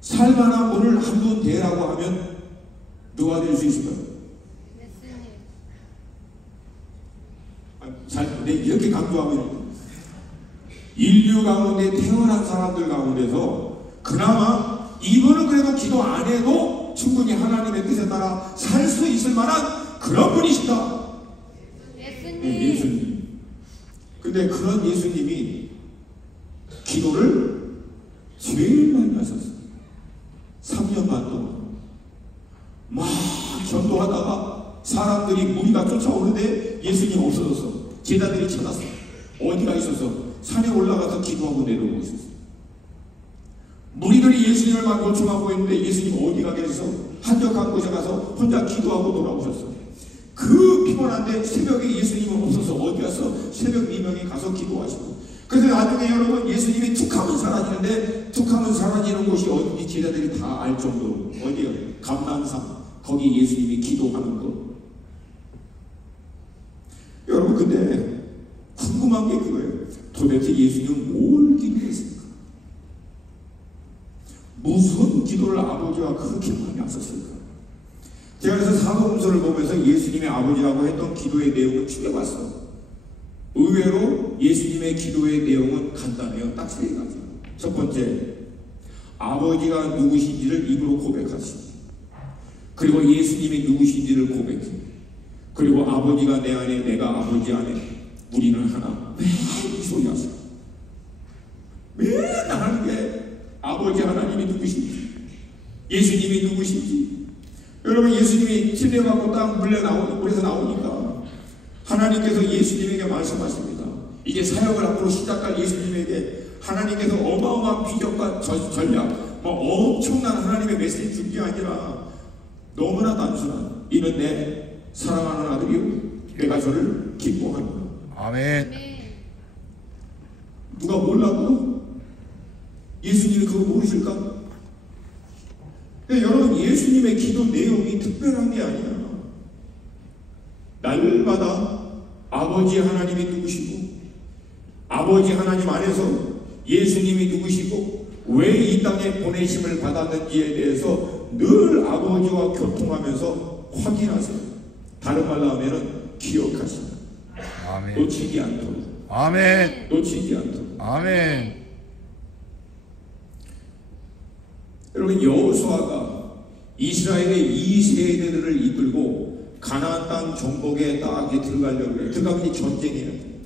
살만한 분을 한 분 대라고 하면 누가 될 수 있을까요? 예수님. 네, 이렇게 강조하고 있는 거예요. 인류 가운데 태어난 사람들 가운데서 그나마 이분은 그래도 기도 안 해도 충분히 하나님의 뜻에 따라 살 수 있을 만한 그런 분이시다. 예수님. 네, 예수님. 근데 그런 예수님이 기도를 제일 많이 하셨어요. 3년만 동안. 무리가 쫓아오는데 예수님 없어졌어. 제자들이 찾았어. 어디가 있어서 산에 올라가서 기도하고 내려오고 있었어. 무리들이 예수님을 막 요청하고 있는데 예수님 어디가 계셔서 한적한 곳에 가서 혼자 기도하고 돌아오셨어. 그 피곤한데 새벽에 예수님은 없어서 어디 가서 새벽 미명에 가서 기도하시고, 그래서 나중에 여러분 예수님이 툭하면 사라지는데, 툭하면 사라지는 곳이 어딘지 제자들이 다 알 정도로, 어디요? 감난산, 거기 예수님이 기도하는 것. 여러분 근데 궁금한 게 그거예요. 도대체 예수님은 뭘 기도했을까? 무슨 기도를 아버지와 그렇게 많이 하셨을까? 제가 그래서 사도행전을 보면서 예수님의 아버지하고 했던 기도의 내용을 추려봤어. 의외로 예수님의 기도의 내용은 간단해요. 딱 세 가지. 첫 번째, 아버지가 누구신지를 입으로 고백하시기. 그리고 예수님이 누구신지를 고백해. 그리고 아버지가 내 안에, 내가 아버지 안에, 우리는 하나. 매일 이 소리 하세요. 맨날 하는 게 아버지 하나님이 누구신지, 예수님이 누구신지. 여러분 예수님이 침례받고 딱 물에서 나오니까 하나님께서 예수님에게 말씀하십니다. 이제 사역을 앞으로 시작할 예수님에게 하나님께서 어마어마한 비전과 전략, 엄청난 하나님의 메시지 준 게 아니라 너무나 단순한, 이는 내 사랑하는 아들이요 내가 저를 기뻐하노라. 아멘. 누가 몰라도 예수님이 그거 모르실까? 근데 여러분 예수님의 기도 내용이 특별한 게 아니야. 날마다 아버지 하나님이 누구시고, 아버지 하나님 안에서 예수님이 누구시고, 왜 이 땅에 보내심을 받았는지에 대해서 늘 아버지와 교통하면서 확인하세요. 다른 말로 하면은 기억하시라. 아멘. 놓치지 않도록. 아멘. 놓치지 않도록. 아멘. 여러분 여호수아가 이스라엘의 2세대들을 이끌고 가나안 땅 정복에 딱 들어가려고 그래요. 들어가면 전쟁해야 돼.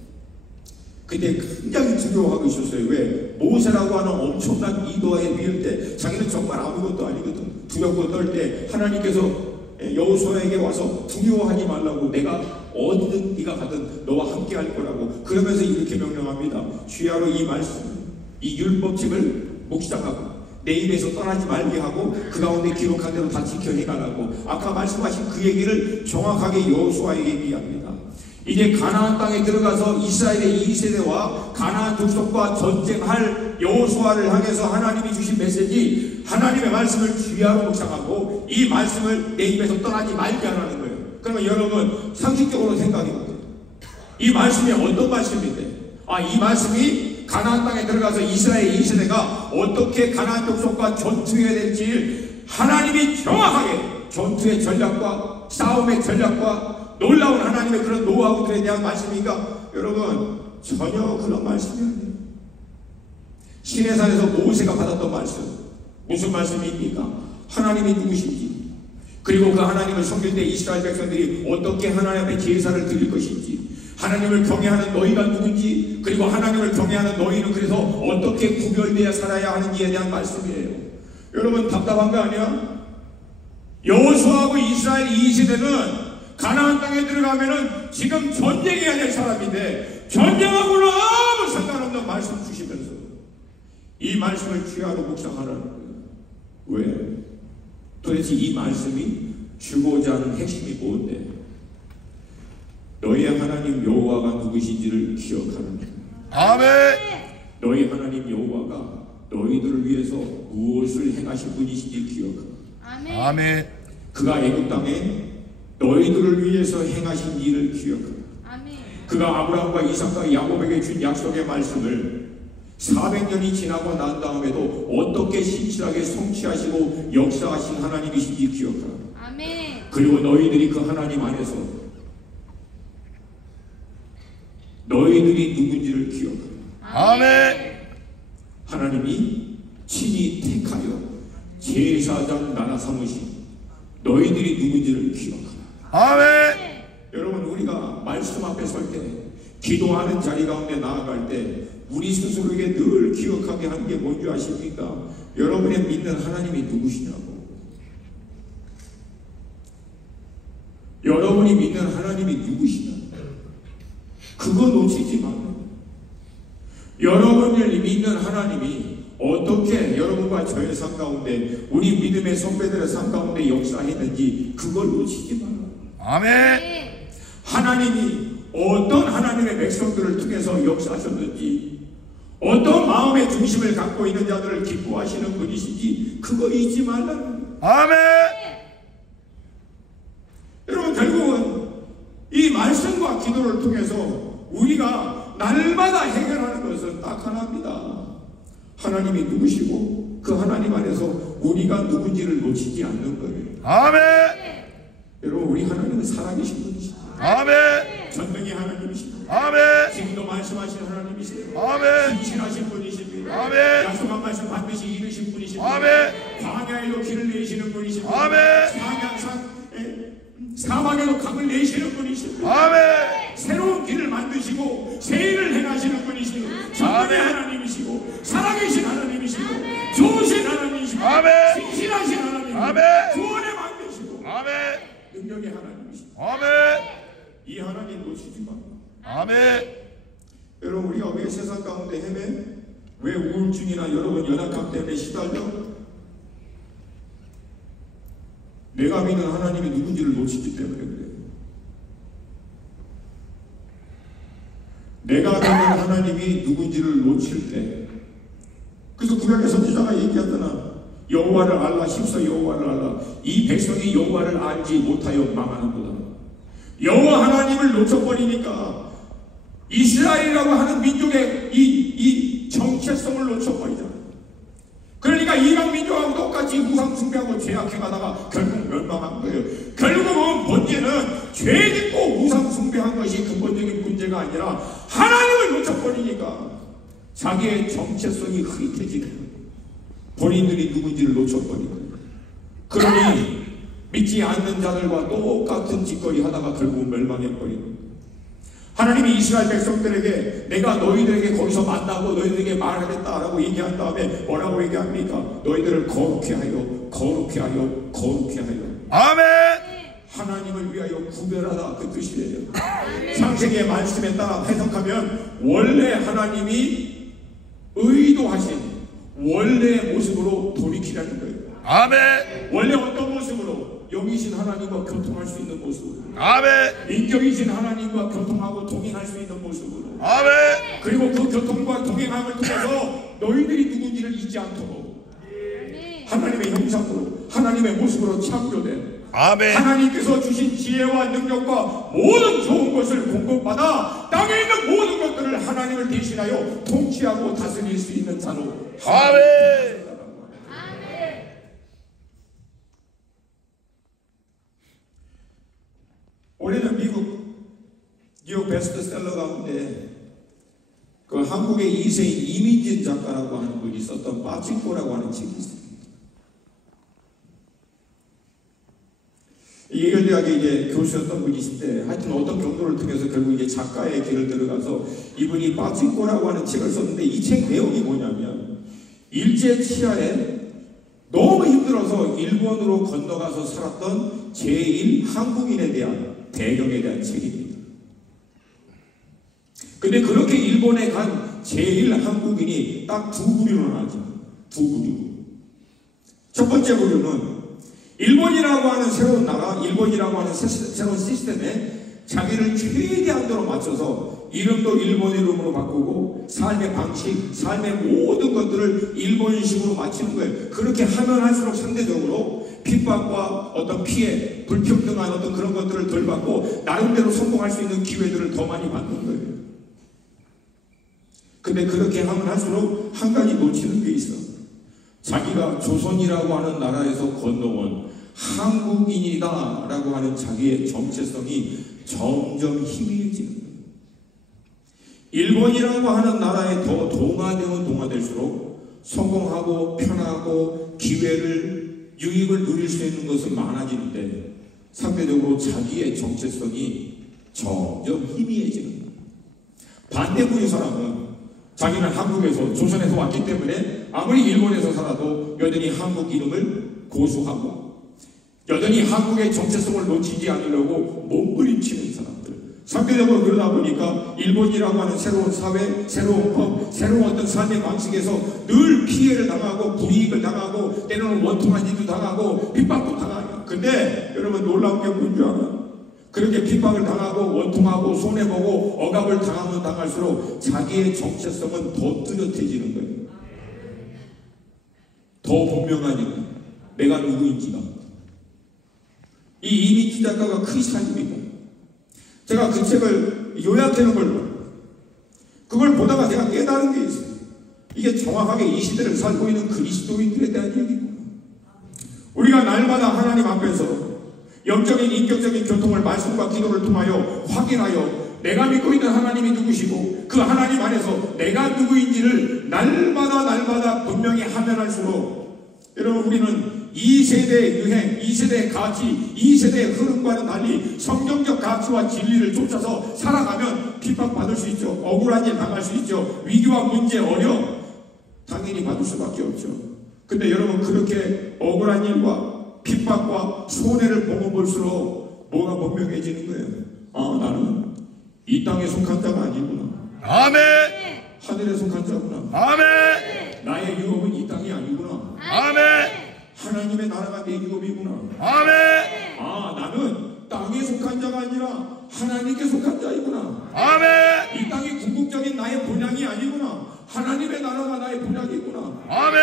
그때 굉장히 두려워하고 있었어요. 왜? 모세라고 하는 엄청난 리더에 비할 때 자기는 정말 아무것도 아니거든. 두렵고 떨 때 하나님께서 여호수아에게 와서 두려워하지 말라고, 내가 어디든 네가 가든 너와 함께 할 거라고. 그러면서 이렇게 명령합니다. 주야로 이 말씀, 이 율법책을 묵상하고 내 입에서 떠나지 말게 하고 그 가운데 기록한 대로 다 지켜 해가라고. 아까 말씀하신 그 얘기를 정확하게 여호수아에게 얘기합니다. 이제 가나안 땅에 들어가서 이스라엘의 2세대와 가나안 족속과 전쟁할 여호수아를 향해서 하나님이 주신 메시지, 하나님의 말씀을 주야로 묵상하고 이 말씀을 내 입에서 떠나지 말게 하라는 거예요. 그러면 여러분 상식적으로 생각해보세요. 이 말씀이 어떤 말씀인데, 이 말씀이 가나안 땅에 들어가서 이스라엘 2세대가 어떻게 가나안 족속과 전투해야 될지 하나님이 정확하게 전투의 전략과 싸움의 전략과 놀라운 하나님의 그런 노하우들에 대한 말씀인가? 여러분 전혀 그런 말씀이 아니에요. 시내산에서 모세가 받았던 말씀, 무슨 말씀입니까? 하나님이 누구신지, 그리고 그 하나님을 섬길 때 이스라엘 백성들이 어떻게 하나님 앞에 제사를 드릴 것인지, 하나님을 경외하는 너희가 누군지, 그리고 하나님을 경외하는 너희는 그래서 어떻게 구별되어 살아야 하는지에 대한 말씀이에요. 여러분 답답한 거 아니야? 여호수아하고 이스라엘 2세대는 가나안 땅에 들어가면은 지금 전쟁해야 될 사람인데 전쟁하고는 아무 상관없는 말씀 주시면서 이 말씀을 주야로 묵상하라는 거예요. 왜? 도대체 이 말씀이 주고자 하는 핵심이 뭔데? 너희의 하나님 여호와가 누구신지를 기억하는 거예요. 아멘. 너희 하나님 여호와가 너희들을 위해서 무엇을 행하신 분이신지 기억하라. 아멘. 아멘. 그가 애굽 땅에 너희들을 위해서 행하신 일을 기억하라. 아멘. 그가 아브라함과 이삭과 야곱에게 준 약속의 말씀을 400년이 지나고 난 다음에도 어떻게 신실하게 성취하시고 역사하신 하나님이신지 기억하라. 아멘. 그리고 너희들이 그 하나님 안에서 너희들이 누군지를 기억하라. 아멘. 하나님이 친히 택하여 제사장 나라 삼으신 너희들이 누군지를 기억하라. 아멘. 여러분 우리가 말씀 앞에 설 때, 기도하는 자리 가운데 나아갈 때 우리 스스로에게 늘 기억하게 하는 게 뭔지 아십니까? 여러분의 믿는 하나님이 누구시냐고. 여러분 여러분이 믿는 하나님이 누구시냐? 그거 놓치지 마요. 여러분이 믿는 하나님이 어떻게 여러분과 저의 삶 가운데, 우리 믿음의 선배들의 삶 가운데 역사했는지 그걸 놓치지 마요. 아멘. 하나님이 어떤 하나님의 백성들을 통해서 역사하셨는지, 어떤 마음의 중심을 갖고 있는 자들을 기뻐하시는 분이신지 그거 잊지 말라는. 아멘. 여러분, 결국은 이 말씀과 기도를 통해서 우리가 날마다 해결하는 것은 딱 하나입니다. 하나님이 누구시고 그 하나님 안에서 우리가 누군지를 놓치지 않는 거예요. 아멘. 여러분, 우리 하나님은 살아계신 분이십니다. 아멘. 전능의 하나님이십니다. 아멘. 지금도 말씀하신 하나님이세요. 아멘. 신실하신 분이십니다. 아멘. 약속한 말씀 반드시 이루신 분이십니다. 아멘. 광야에도 길을 내시는 분이십니다. 아멘. 사막에도 강을 내시는 분이십니다. 아멘. 새로운 길을 만드시고 새 일을 행하시는 분이시고 전능의 하나님이시고 살아계신 하나님이시고 좋으신 하나님이시고 아멘. 신실하신 하나님, 아멘. 구원에 만드시고 아멘. 능력의 하나님이시고 아멘. 이 하나님 놓치지 마. 아멘. 여러분, 우리가 왜 세상 가운데 헤매? 왜 우울증이나 여러분 연약함 때문에 시달려? 내가 믿는 하나님이 누군지를 놓치기 때문에 그래요. 내가 믿는 하나님이 누군지를 놓칠 때, 그래서 구약의 선지자가 얘기하잖아. 여호와를 알라, 힘써 여호와를 알라. 이 백성이 여호와를 알지 못하여 망하는구나. 여호와 하나님을 놓쳐버리니까 이스라엘이라고 하는 민족의 이 정체성을 놓쳐버리잖아. 그러니까 이방 민족하고 똑같이 우상 숭배하고 죄악해 가다가 결국 멸망한 거예요. 결국은 문제는 죄 짓고 우상 숭배한 것이 근본적인 문제가 아니라 하나님을 놓쳐버리니까 자기의 정체성이 흐릿해지는 거예요. 본인들이 누군지를 놓쳐버리는 거예요. 그러니 믿지 않는 자들과 똑같은 짓거리 하다가 결국 멸망해버리는 거예요. 하나님이 이스라엘 백성들에게 내가 너희들에게 거기서 만나고 너희들에게 말하겠다라고 얘기한 다음에 뭐라고 얘기합니까? 너희들을 거룩해 하여 거룩해 하여 거룩해 하여. 아멘. 하나님을 위하여 구별하다, 그 뜻이에요. 창세기의 말씀에 따라 해석하면 원래 하나님이 의도하신 원래의 모습으로 돌이키라는 거예요. 아멘. 원래 어떤 모습으로? 영이신 하나님과 교통할 수 있는 모습으로, 아멘. 인격이신 하나님과 교통하고 동행할 수 있는 모습으로, 아멘. 그리고 그 교통과 동행함을 통해서 너희들이 누군지를 잊지 않도록 하나님의 형상으로, 하나님의 모습으로 창조된 아멘. 하나님께서 주신 지혜와 능력과 모든 좋은 것을 공급받아 땅에 있는 모든 것들을 하나님을 대신하여 통치하고 다스릴 수 있는 자로. 아멘. 올해는 미국 뉴욕 베스트셀러 가운데 그 한국의 2세인 이민진 작가라고 하는 분이 썼던 빠친코라고 하는 책이 있습니다. 예결대학의 이제 교수였던 분이신데 하여튼 어떤 경로를 통해서 결국 이제 작가의 길을 들어가서 이분이 빠친코라고 하는 책을 썼는데 이 책 내용이 뭐냐면 일제 치하에 너무 힘들어서 일본으로 건너가서 살았던 제1 한국인에 대한 배경에 대한 책입니다. 근데 그렇게 일본에 간 제1 한국인이 딱 두 부류로 나죠. 두 부류. 첫 번째 부류는 일본이라고 하는 새로운 나라, 일본이라고 하는 새로운 시스템에 자기를 최대한도로 맞춰서 이름도 일본 이름으로 바꾸고 삶의 방식, 삶의 모든 것들을 일본식으로 맞추는 거예요. 그렇게 하면 할수록 상대적으로 핍박과 어떤 피해, 불평등한 어떤 그런 것들을 덜 받고 나름대로 성공할 수 있는 기회들을 더 많이 받는 거예요. 근데 그렇게 하면 할수록 한 가지 놓치는 게 있어. 자기가 조선이라고 하는 나라에서 건너온 한국인이다 라고 하는 자기의 정체성이 점점 희미해지는 거예요. 일본이라고 하는 나라에 더 동화되면 동화될수록 성공하고 편하고 기회를, 유익을 누릴 수 있는 것은 많아지는데 상대적으로 자기의 정체성이 점점 희미해지는 거예요. 반대부의 사람은 자기는 한국에서, 조선에서 왔기 때문에 아무리 일본에서 살아도 여전히 한국 이름을 고수하고 여전히 한국의 정체성을 놓치지 않으려고 몸부림치는 사람들. 상대적으로 그러다 보니까 일본이라고 하는 새로운 사회, 새로운 법, 새로운 어떤 삶의 방식에서 늘 피해를 당하고 불이익을 당하고 때로는 원통한 일도 당하고 핍박도 당하고. 근데 여러분 놀라운 게 뭔지 알아요? 그렇게 핍박을 당하고 원통하고 손해보고 억압을 당하면 당할수록 자기의 정체성은 더 뚜렷해지는 거예요. 더 분명하니까 내가 누구인지가. 이 이민지 작가가 큰 사입니다. 제가 그 책을 요약하는 걸로 그걸 보다가 제가 깨달은 게 있어요. 이게 정확하게 이 시대를 살고 있는 그리스도인들에 대한 얘기구나. 우리가 날마다 하나님 앞에서 영적인 인격적인 교통을 말씀과 기도를 통하여 확인하여 내가 믿고 있는 하나님이 누구시고 그 하나님 안에서 내가 누구인지를 날마다 분명히 하면 할수록 여러분 우리는 이 세대의 유행, 이 세대의 가치, 이 세대의 흐름과는 달리 성경적 가치와 진리를 쫓아서 살아가면 핍박받을 수 있죠. 억울한 일 당할 수 있죠. 위기와 문제, 어려움 당연히 받을 수밖에 없죠. 근데 여러분 그렇게 억울한 일과 핍박과 손해를 보면 볼수록 뭐가 분명해지는 거예요. 아, 나는 이 땅에 속한 자가 아니구나. 아멘. 하늘에 속한 자구나. 아멘. 나의 유업은 이 땅이 아니구나. 아멘. 하나님의 나라가 내 유업이구나. 아멘. 아, 나는 땅에 속한 자가 아니라 하나님께 속한 자이구나. 아멘. 이 땅이 궁극적인 나의 본향이 아니구나. 하나님의 나라가 나의 본향이구나. 아멘.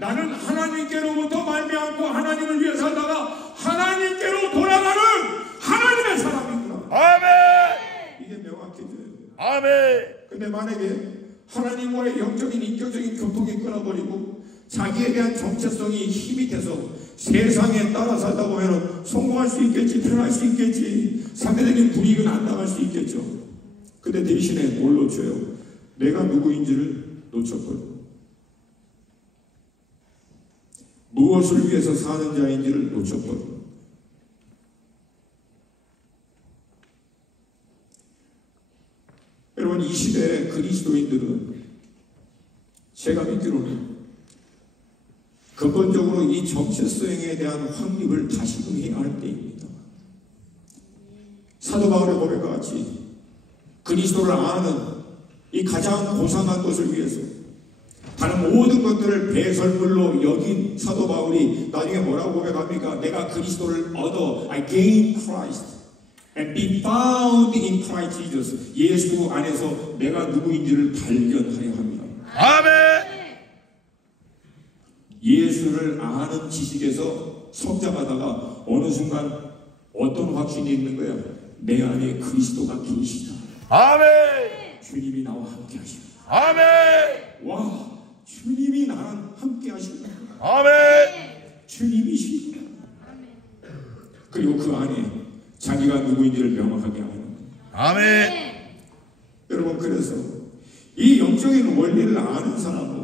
나는 하나님께로부터 말미암고 하나님을 위해 살다가 하나님께로 돌아가는 하나님의 사람이구나. 아멘. 이게 명확해져요. 아멘. 근데 만약에 하나님과의 영적인 인격적인 교통이 끊어버리고 자기에 대한 정체성이 힘이 돼서 세상에 따라 살다 보면 성공할 수 있겠지, 편할 수 있겠지, 상대적인 불이익은 안 당할 수 있겠죠. 근데 대신에 뭘 놓쳐요? 내가 누구인지를 놓쳤거든요. 무엇을 위해서 사는 자인지를 놓쳤거든요. 여러분 이 시대의 그리스도인들은 제가 믿기로는 근본적으로 이 정체성에 대한 확립을 다시금 해야 할 때입니다. 사도 바울의 고백과 같이 그리스도를 아는 이 가장 고상한 것을 위해서 다른 모든 것들을 배설물로 여긴 사도 바울이 나중에 뭐라고 고백합니까? 내가 그리스도를 얻어 I gain Christ and be found in Christ Jesus. 예수 안에서 내가 누구인지를 발견하려 합니다. 아멘. 예수를 아는 지식에서 성장하다가 어느 순간 어떤 확신이 있는 거야? 내 안에 그리스도가 계시다. 아멘. 주님이 나와 함께 하십니다. 아멘. 와, 주님이 나랑 함께 하십니다. 아멘. 주님이십니다. 그리고 그 안에 자기가 누구인지를 명확하게 하는. 아멘. 여러분 그래서 이 영적인 원리를 아는 사람은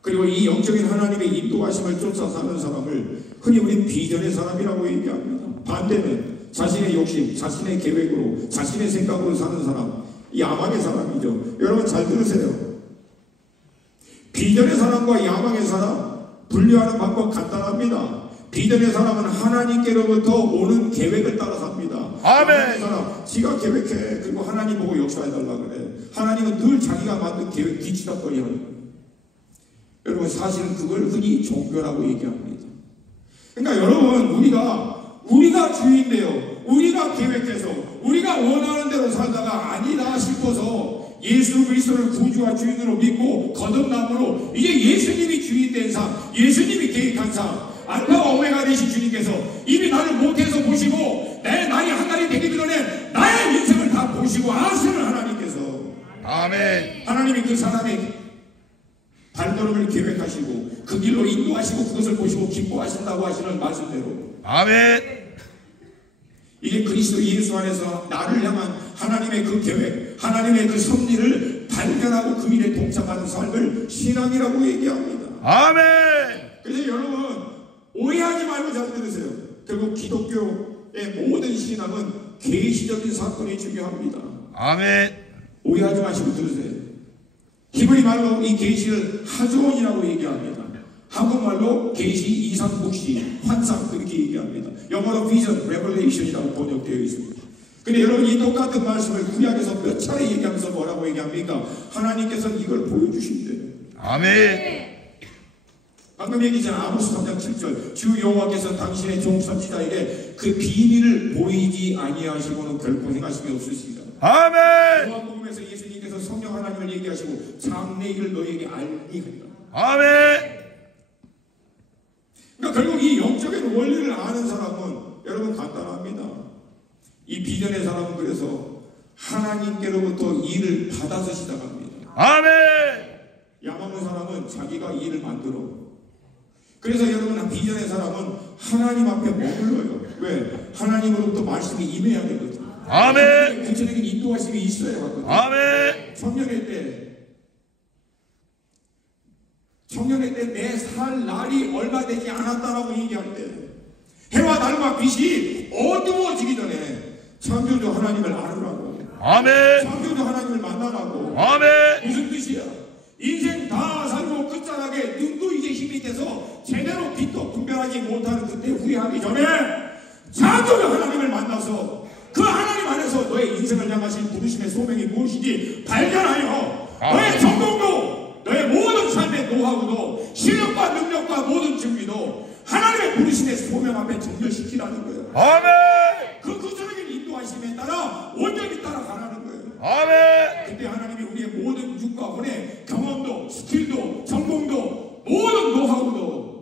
그리고 이 영적인 하나님의 인도하심을 쫓아 사는 사람을 흔히 우리 비전의 사람이라고 얘기합니다. 반대는 자신의 욕심, 자신의 계획으로, 자신의 생각으로 사는 사람, 야망의 사람이죠. 여러분 잘 들으세요. 비전의 사람과 야망의 사람 분류하는 방법 간단합니다. 비전의 사람은 하나님께로부터 오는 계획을 따라 삽니다. 아멘. 사람 지가 계획해. 그리고 하나님 보고 역사해달라 그래. 하나님은 늘 자기가 만든 계획 뒤치다거리 하는 거예요. 여러분 사실은 그걸 흔히 종교라고 얘기합니다. 그러니까 여러분 우리가 주인데요. 우리가 계획해서 우리가 원하는 대로 살다가 아니다 싶어서 예수 그리스도를 구주와 주인으로 믿고 거듭남으로 이제 예수님이 주인 된 삶, 예수님이 계획한 삶, 알파와 오메가 되신 주님께서 이미 나를 모태에서 보시고 내 날이 한 달이 되기 전에 나의 인생을 다 보시고 아시는 하나님께서 아멘. 하나님이 그 사람의 발걸음을 계획하시고 그 길로 인도하시고 그것을 보시고 기뻐하신다고 하시는 말씀대로 아멘. 이게 그리스도 예수 안에서 나를 향한 하나님의 그 계획, 하나님의 그 섭리를 발견하고 그 일에 동참하는 삶을 신앙이라고 얘기합니다. 아멘. 그래서 여러분 오해하지 말고 잘 들으세요. 결국 기독교의 모든 신앙은 계시적인 사건이 중요합니다. 아멘. 오해하지 마시고 들으세요. 히브리 말로 이 계시를 하조원이라고 얘기합니다. 한국말로 계시, 이상, 묵시, 환상 그렇게 얘기합니다. 영어로 비전, 레벨레이션이라고 번역되어 있습니다. 근데 여러분 이 똑같은 말씀을 구약에서 몇 차례 얘기하면서 뭐라고 얘기합니까? 하나님께서 이걸 보여주신대요. 아멘. 방금 얘기했잖아. 아모스 3장 7절 주 여호와께서 당신의 종 선지자에게 그 비밀을 보이지 아니하시고는 결코 행하심이 없으시리라. 아멘. 요한복음에서 예수님께서 성령 하나님을 얘기하시고 장래 일을 너희에게 알리하리라. 아멘. 그러니까 결국 이 영적인 원리를 아는 사람은 여러분 간단합니다. 이 비전의 사람은 그래서 하나님께로부터 일을 받아서 시작합니다. 아멘. 야망의 사람은 자기가 일을 만들어. 그래서 여러분 비전의 사람은 하나님 앞에 머물러요. 왜? 하나님으로부터 말씀이 임해야 되거든. 아멘. 구체적인 인도하심이 있어야 하거든. 아멘. 청년의 때 내 살 날이 얼마 되지 않았다라고 얘기할 때 해와 달과 빛이 어두워지기 전에 창조주 하나님을 알으라고. 아멘. 창조주 하나님을 만나라고. 아멘. 무슨 뜻이야? 인생 다 살고 끝자락에 눈도 이제 힘이 돼서 제대로 빛도 분별하지 못하는 그때 후회하기 전에 창조주 하나님을 만나서 그 하나님 안에서 너의 인생을 향하신 부르심의 소명이 무엇인지 발견하여 너의 전공도 너의 모든 삶의 노하우도 실력과 능력과 모든 준비도 하나님의 부르심의 소명 앞에 정렬시키라는 거예요. 아멘. 그 구체적인 인도하심에 따라 온전히 따라가라는 거예요. 아멘. 그때 하나님이 우리의 모든 육과 혼의 경험도 스킬도 전공도 모든 노하우도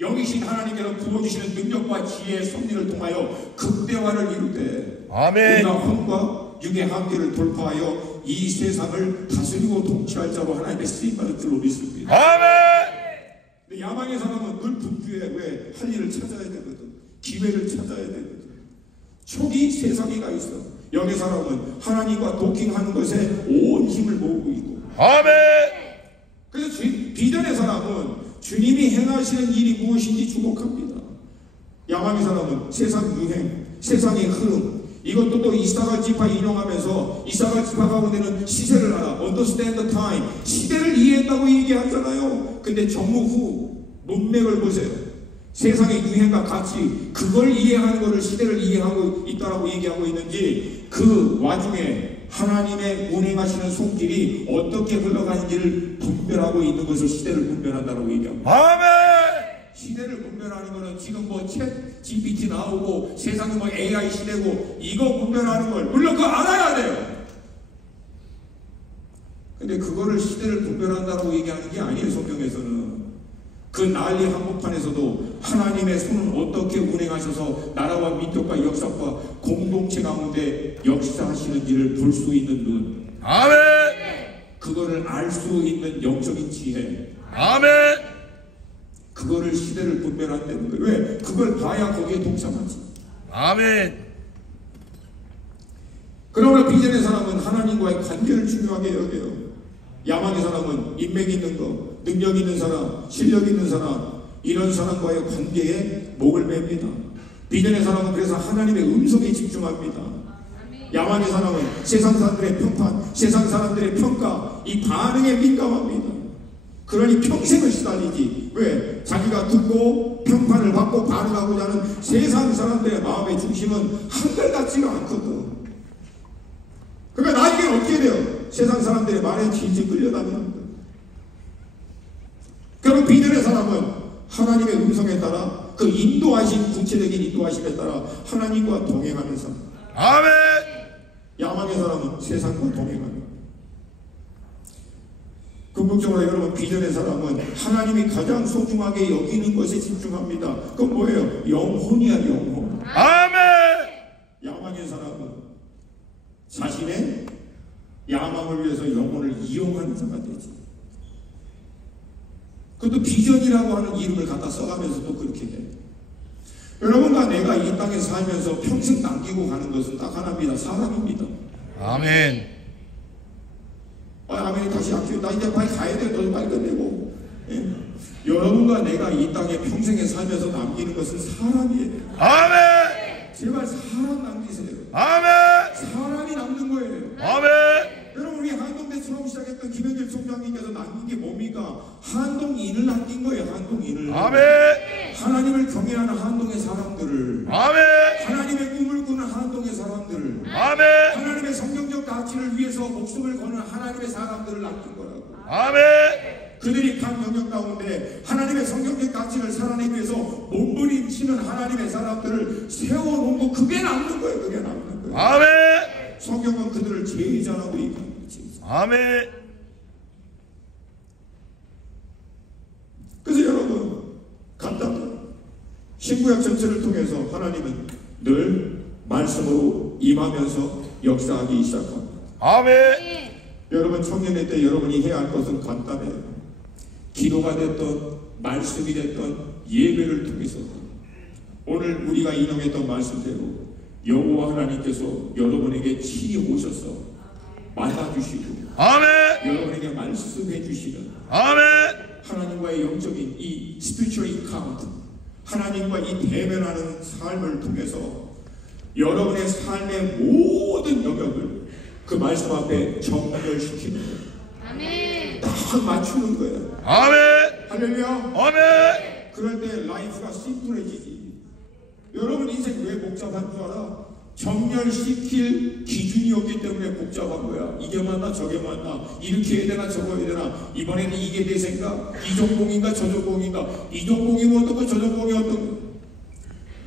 영이신 하나님께서 부어주시는 능력과 지혜의 섭리를 통하여 극대화를 이룰 때 아멘. 우리가 혼과 육의 한계를 돌파하여 이 세상을 다스리고 통치할 자로 하나님의 쓰임받을 줄로 믿습니다. 아멘. 근데 야망의 사람은 늘 분주해. 왜? 할 일을 찾아야 되거든. 기회를 찾아야 되거든. 촉이 세상에가 있어. 영의 사람은 하나님과 도킹하는 것에 온 힘을 모으고 있고. 아멘. 그래서 비전의 사람은 주님이 행하시는 일이 무엇인지 주목합니다. 야망의 사람은 세상 유행, 세상의 흐름, 이것도 또 이사갈 지파 인용하면서 이사갈 지파 가운데는 시세를 알아. Understand the time. 시대를 이해했다고 얘기하잖아요. 근데 전무후 문맥을 보세요. 세상의 유행과 같이 그걸 이해하는 것을 시대를 이해하고 있다라고 얘기하고 있는지 그 와중에 하나님의 운행하시는 손길이 어떻게 흘러가는지를 분별하고 있는 것을 시대를 분별한다라고 얘기합니다. 아멘. 시대를 분별하는 것은 지금 뭐 챗 GPT 나오고 세상이 뭐 AI 시대고 이거 분별하는 걸 물론 그거 알아야 돼요. 근데 그거를 시대를 분별한다라고 얘기하는 게 아니에요. 성경에서는 그 난리 한복판에서도 하나님의 손은 어떻게 운행하셔서 나라와 민족과 역사와 공동체 가운데 역사하시는지를 볼 수 있는 눈, 아멘. 그거를 알 수 있는 영적인 지혜, 아멘. 그거를 시대를 분별한다는 거예요. 왜? 그걸 봐야 거기에 동참하지. 아멘. 그러므로 비전의 사람은 하나님과의 관계를 중요하게 여겨요. 야망의 사람은 인맥 있는 거, 능력 있는 사람, 실력 있는 사람, 이런 사람과의 관계에 목을 맵니다. 비전의 사람은 그래서 하나님의 음성에 집중합니다. 야망의 사람은 세상 사람들의 평판, 세상 사람들의 평가, 이 반응에 민감합니다. 그러니 평생을 시달리지. 왜? 자기가 듣고 평판을 받고 반응하고자 하는 세상 사람들의 마음의 중심은 한결같지가 않거든. 그러니까 나중에 어떻게 돼요? 세상 사람들의 말에 질질 끌려다니는 거예요. 그럼 비전의 사람은 하나님의 음성에 따라 그 인도하신 구체적인 인도하심에 따라 하나님과 동행하는 사람. 아멘. 야망의 사람은 세상과 동행하는. 궁극적으로 여러분 비전의 사람은 하나님이 가장 소중하게 여기는 것에 집중합니다. 그건 뭐예요? 영혼이야, 영혼. 아멘. 야망의 사람은 자신의 야망을 위해서 영혼을 이용하는 자가 되지. 그것도 비전이라고 하는 이름을 갖다 써가면서 또 그렇게 해. 여러분과 내가 이 땅에 살면서 평생 남기고 가는 것은 딱 하나입니다. 사람입니다. 아멘. 아멘이 다시 약해요. 나 이제 빨리 가야 돼. 너 빨리 끝내고. 예. 여러분과 내가 이 땅에 평생에 살면서 남기는 것은 사람이에요. 아멘. 제발 사람 남기세요. 아멘. 사람이 남는 거예요. 아멘. 여러분 우리 한동대 처음 시작했던 김현길 총장님께서 남긴 게 뭡니까? 한동인을 남긴 거예요. 한동인을. 아멘. 하나님을 경외하는 한동의 사람들을. 아멘. 하나님의 꿈을 꾸는 한동의 사람들을. 아멘. 하나님의 성경적 가치를 위해서 목숨을 거는 하나님의 사람들을 남긴 거라고. 아멘. 그들이 각 영역 가운데 하나님의 성경적 가치를 살아내기 위해서 몸부림치는 하나님의 사람들을 세워놓고 그게 남는 거예요. 그게 남는 거예요. 아멘. 성경은 그들을 제자라고 얘기합니다. 제자. 아멘. 그래서 여러분 간단한 신구약 전체를 통해서 하나님은 늘 말씀으로 임하면서 역사하기 시작합니다. 아멘. 여러분 청년의 때 여러분이 해야 할 것은 간단해요. 기도가 됐던 말씀이 됐던 예배를 통해서 오늘 우리가 인용했던 말씀대로 여호와 하나님께서 여러분에게 친히 오셔서 만나주시고 아멘. 여러분에게 말씀해 주시는 아멘. 하나님과의 영적인 이 spiritual encounter, 하나님과 이 대면하는 삶을 통해서 여러분의 삶의 모든 영역을 그 말씀 앞에 정렬시키는 거예요. 아멘. 딱 맞추는 거예요. 아멘. 할렐루야. 아멘. 그럴 때 라이프가 심플해지지. 여러분 인생 왜 복잡한 줄 알아? 정렬시킬 기준이 없기 때문에 복잡한 거야. 이게 맞나 저게 맞나, 이렇게 해야 되나 저거 해야 되나, 이번에는 이게 내 생각, 이 전공인가 저 전공인가, 이 전공이면 어떻고 저 전공이 어떻고,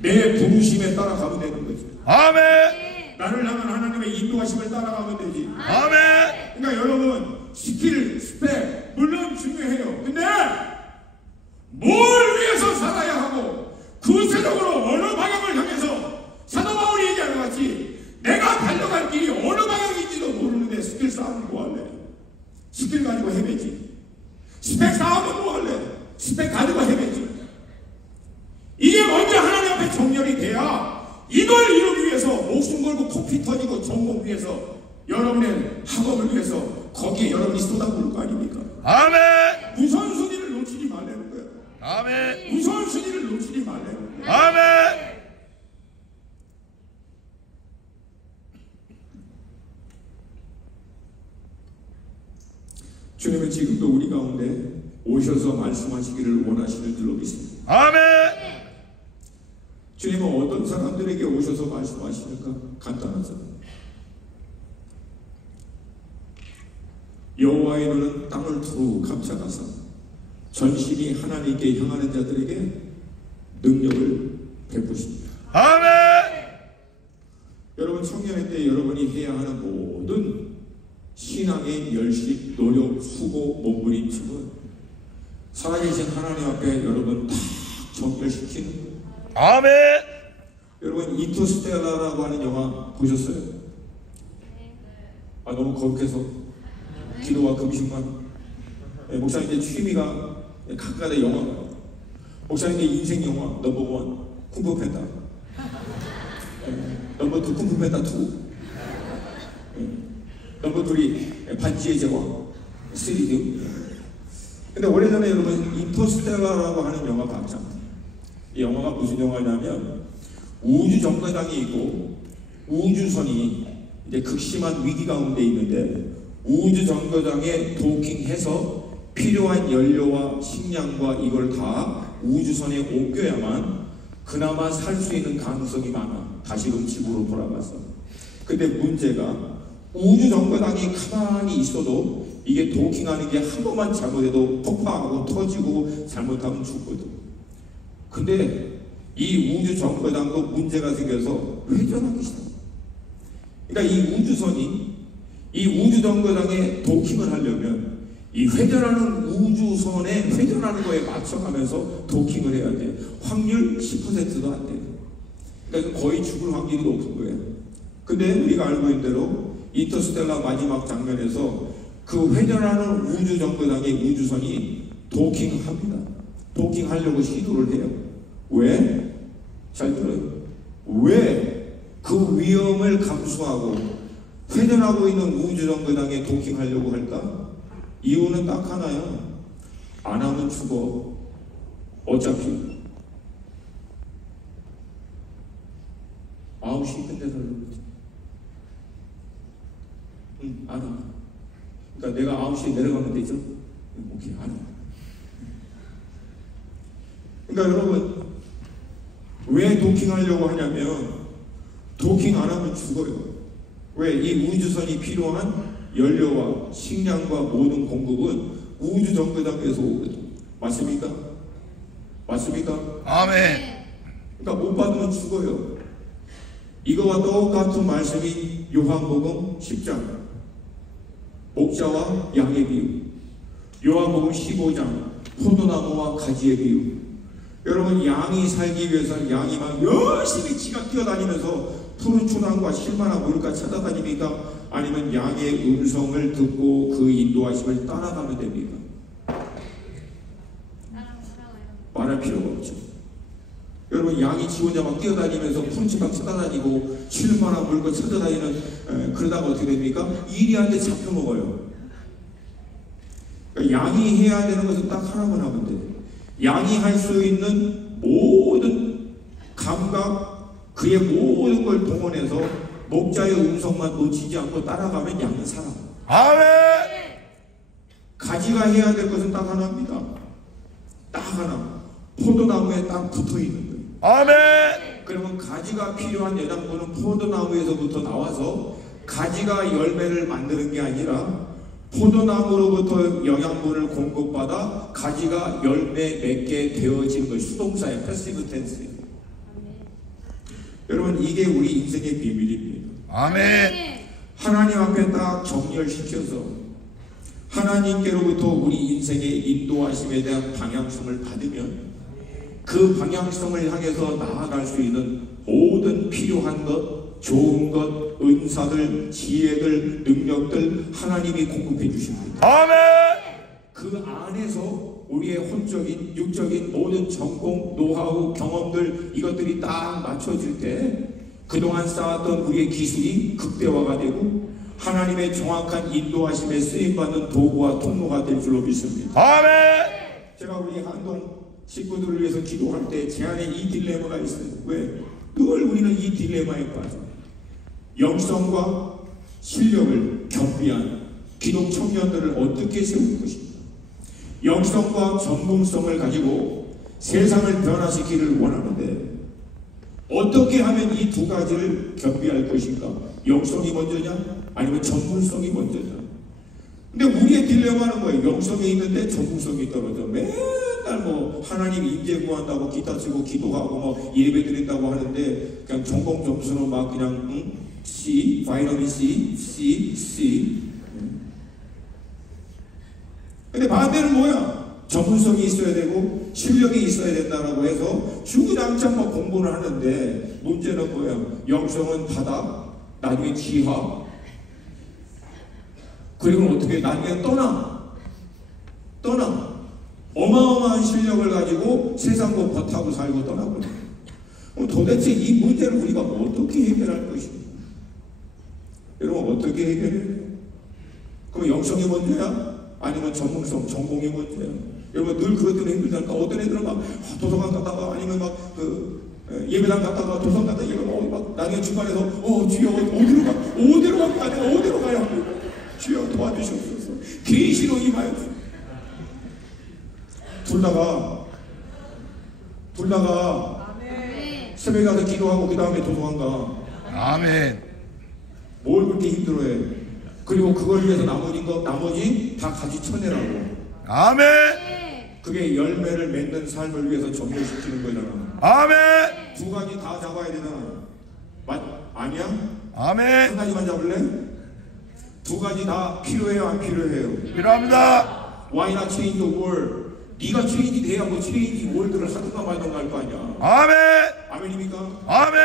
내 부르심에 따라가면 되는 거지. 아멘. 나를 향한 하나님의 인도하심을 따라가면 되지. 아멘. 그러니까 여러분 스킬, 스펙 물론 중요해요. 근데 뭘 위해서 살아야 하고 구체적으로 어느 방향을 향해서 사도 바울이 얘기하는 것 같이 내가 달려갈 길이 어느 방향인지도 모르는데 스킬 쌓으면 뭐할래? 스킬 가지고 헤매지. 스펙 쌓으면 뭐할래? 스펙 가지고 헤매지. 이게 먼저 하나님 앞에 정렬이 돼야 이걸 이루기 위해서 목숨 걸고 코피 터지고 전공 위해서 여러분의 학업을 위해서 거기에 여러분이 쏟아부을 거 아닙니까? 아멘. 우선순위를 놓치지 말라는 거예요. 아멘. 우선순위를 놓치지 말라는 거예요. 아멘. 주님은 지금도 우리 가운데 오셔서 말씀하시기를 원하시는 줄로 믿습니다. 아멘. 주님은 어떤 사람들에게 오셔서 말씀하시는가? 간단하죠. 여호와의 눈은 땅을 두루 감싸가서 전심이 하나님께 향하는 자들에게 능력을 베푸십니다. 아멘. 여러분 청년의 때 여러분이 해야 하는 모든 신앙의 열심, 노력, 수고, 몸부림침은 살아계신 하나님 앞에 여러분 다 정결시키는 거예요. 아멘. 여러분 인터스텔라라고 하는 영화 보셨어요? 아 너무 거룩해서 기도와 금식만. 목사님의 취미가 각각의 영화. 목사님의 인생 영화 넘버원 쿵푸팬다. 넘버2 쿵푸팬다 2. 넘버3 반지의 제왕 3등. 근데 오래전에 여러분 인터스텔라라고 하는 영화 봤잖아요. 이 영화가 무슨 영화냐면 우주 정거장이 있고 우주선이 이제 극심한 위기 가운데 있는데 우주 정거장에 도킹해서 필요한 연료와 식량과 이걸 다 우주선에 옮겨야만 그나마 살 수 있는 가능성이 많아. 다시금 지구로 돌아가서. 근데 문제가 우주 정거장이 가만히 있어도 이게 도킹하는 게 한 번만 잘못해도 폭파하고 터지고 잘못하면 죽거든. 근데 이 우주 정거장도 문제가 생겨서 회전하기 시작해. 그러니까 이 우주선이 이 우주 정거장에 도킹을 하려면 이 회전하는 우주선에 회전하는 거에 맞춰가면서 도킹을 해야 돼. 확률 10%도 안 돼. 그러니까 거의 죽을 확률이 높은 거예요. 근데 우리가 알고 있는 대로 인터스텔라 마지막 장면에서 그 회전하는 우주 정거장의 우주선이 도킹합니다. 도킹하려고 시도를 해요. 왜? 잘 들어요. 왜 그 위험을 감수하고 회전하고 있는 우주 정거장에 도킹하려고 할까? 이유는 딱 하나야. 안 하면 죽어. 어차피 9시 끝내서 응, 알아. 그러니까 내가 9시에 내려가면 되죠? 오케이, 아니. 그러니까 여러분, 왜 도킹하려고 하냐면 도킹 안 하면 죽어요. 왜? 이 우주선이 필요한 연료와 식량과 모든 공급은 우주 정거장에서 오거든. 맞습니까? 맞습니까? 아멘. 그러니까 못 받으면 죽어요. 이거와 똑같은 말씀이 요한복음 10장 목자와 양의 비유, 요한복음 15장 포도나무와 가지의 비유. 여러분, 양이 살기 위해서 양이 막 열심히 지가 뛰어다니면서 푸른 초당과 실마나 물가 찾아다닙니까? 아니면 양의 음성을 듣고 그 인도하심을 따라가면 됩니까? 말할 필요가 없죠. 여러분, 양이 지 혼자 막 뛰어다니면서 푸른 초당 찾아다니고 실마나 물가 찾아다니는 그러다가 어떻게 됩니까? 이리한테 잡혀먹어요. 그러니까 양이 해야 되는 것은 딱 하나만 하면 돼요. 양이 할 수 있는 모든 감각, 그의 모든 걸 동원해서 목자의 음성만 놓치지 않고 따라가면 양은 살아. 아멘. 가지가 해야 될 것은 딱 하나입니다. 딱 하나. 포도나무에 딱 붙어 있는 거예요. 아멘. 그러면 가지가 필요한 예당분은 포도나무에서부터 나와서 가지가 열매를 만드는 게 아니라 포도나무로부터 영양분을 공급받아 가지가 열매 맺게 되어지는 것이 수동사의 패시브 텐스예요. 여러분, 이게 우리 인생의 비밀입니다. 아멘. 하나님 앞에 딱 정렬시켜서 하나님께로부터 우리 인생의 인도하심에 대한 방향성을 받으면 그 방향성을 향해서 나아갈 수 있는 모든 필요한 것, 좋은 것, 은사들, 지혜들, 능력들 하나님이 공급해 주십니다. 아멘. 그 안에서 우리의 혼적인, 육적인 모든 전공, 노하우, 경험들 이것들이 딱 맞춰질 때 그동안 쌓았던 우리의 기술이 극대화가 되고 하나님의 정확한 인도하심에 쓰임받는 도구와 통로가 될 줄로 믿습니다. 아멘. 제가 우리 한동 식구들을 위해서 기도할 때 제 안에 이 딜레마가 있어요. 왜? 늘 우리는 이 딜레마에 빠져. 영성과 실력을 겸비한 기독 청년들을 어떻게 세울 것인가? 영성과 전문성을 가지고 세상을 변화시키기를 원하는데 어떻게 하면 이 두 가지를 겸비할 것인가? 영성이 먼저냐? 아니면 전문성이 먼저냐? 근데 우리의 딜레마는 뭐예요? 영성이 있는데 전문성이 떨어져. 맨날 뭐 하나님 임재 구한다고 기타 치고 기도하고 뭐 예배 드린다고 하는데 그냥 전공 점수는 막 그냥 C, 바이너리 C. 근데 반대는 뭐야? 전문성이 있어야 되고 실력이 있어야 된다라고 해서 주구장창 막 공부를 하는데 문제는 뭐야? 영성은 바닥, 나중에 지하, 그리고 어떻게 나중에 떠나 어마어마한 실력을 가지고 세상도 버타고 살고 떠나버려. 그럼 도대체 이 문제를 우리가 어떻게 해결할 것인가? 여러분, 어떻게 해결해요? 그럼 영성이 먼저야? 아니면 전문성, 전공이 먼저야? 여러분, 늘 그것 때문에 힘들다니까. 어떤 애들은 막 도서관 갔다가 아니면 막 예배당 갔다가 도서관 갔다가 이러면 막 나중에 중간에서 주여 어디로 가야 합니까? 주여 도와주시옵소서. 계시로 임하여 둘다가 새벽에 가서 기도하고 그 다음에 도서관 가. 아멘. 뭘 그렇게 힘들어해? 그리고 그걸 위해서 나머지 다 같이 쳐내라고. 아멘. 그게 열매를 맺는 삶을 위해서 정렬시키는 거잖아. 아멘. 두 가지 다 잡아야 되잖아. 아니야? 아멘. 한 가지만 잡을래? 두 가지 다 필요해요, 안 필요해요? 필요합니다. Why not change the world? 네가 체인지 돼야 뭐 체인지 월드를 하든가 말든가 할 거 아니야. 아멘. 아멘입니까? 아멘.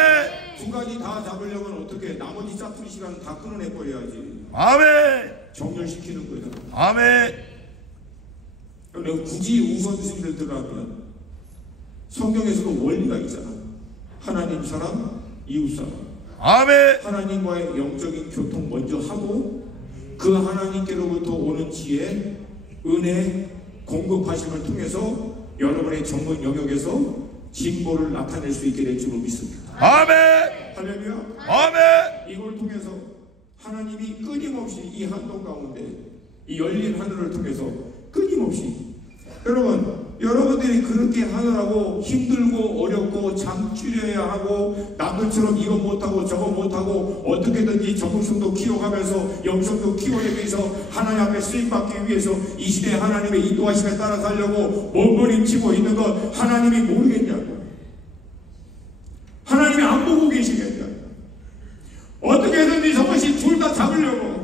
두 가지 다 잡으려면 어떻게? 나머지 짜투리 시간은 다 끊어내버려야지. 아멘. 정렬시키는 거잖아. 아멘. 내가 굳이 우선순위를 들어가면 성경에서도 원리가 있잖아. 하나님 사랑, 이웃 사랑. 아멘. 하나님과의 영적인 교통 먼저 하고 그 하나님께로부터 오는 지혜, 은혜, 공급하심을 통해서 여러분의 전문 영역에서 진보를 나타낼 수 있게 될 줄로 믿습니다. 아멘. 할렐루야. 아멘. 이걸 통해서 하나님이 끊임없이 이 한동 가운데 이 열린 하늘을 통해서 끊임없이 여러분들이 그렇게 하느라고 힘들고 어렵고 잠 줄여야 하고 남들처럼 이거 못하고 저거 못하고 어떻게든지 적응성도 키워가면서 영성도 키워내기 위해서 하나님 앞에 쓰임받기 위해서 이 시대에 하나님의 인도하심에 따라 살려고 몸부림치고 있는 것 하나님이 모르겠냐고. 하나님이 안 보고 계시겠냐고. 어떻게든지 저것이 둘 다 잡으려고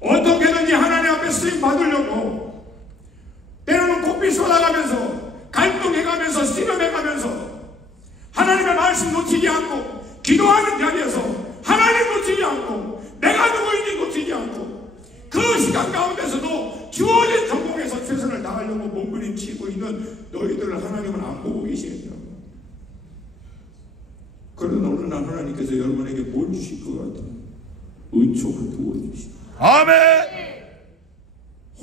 어떻게든지 하나님 앞에 쓰임 받으려고 때로는 코피 쏟아가면서 갈등해가면서 씨름해가면서 하나님의 말씀 놓치지 않고 기도하는 자리에서 하나님 놓치지 않고 내가 누구인지 놓치지 않고 그 시간 가운데서도 주어진 전공에서 최선을 다하려고 몸부림치고 있는 너희들을 하나님은 안 보고 계시겠냐고. 그러나 어느 날 하나님께서 여러분에게 뭘 주실 것 같아요? 은총을 부어주시고 아멘.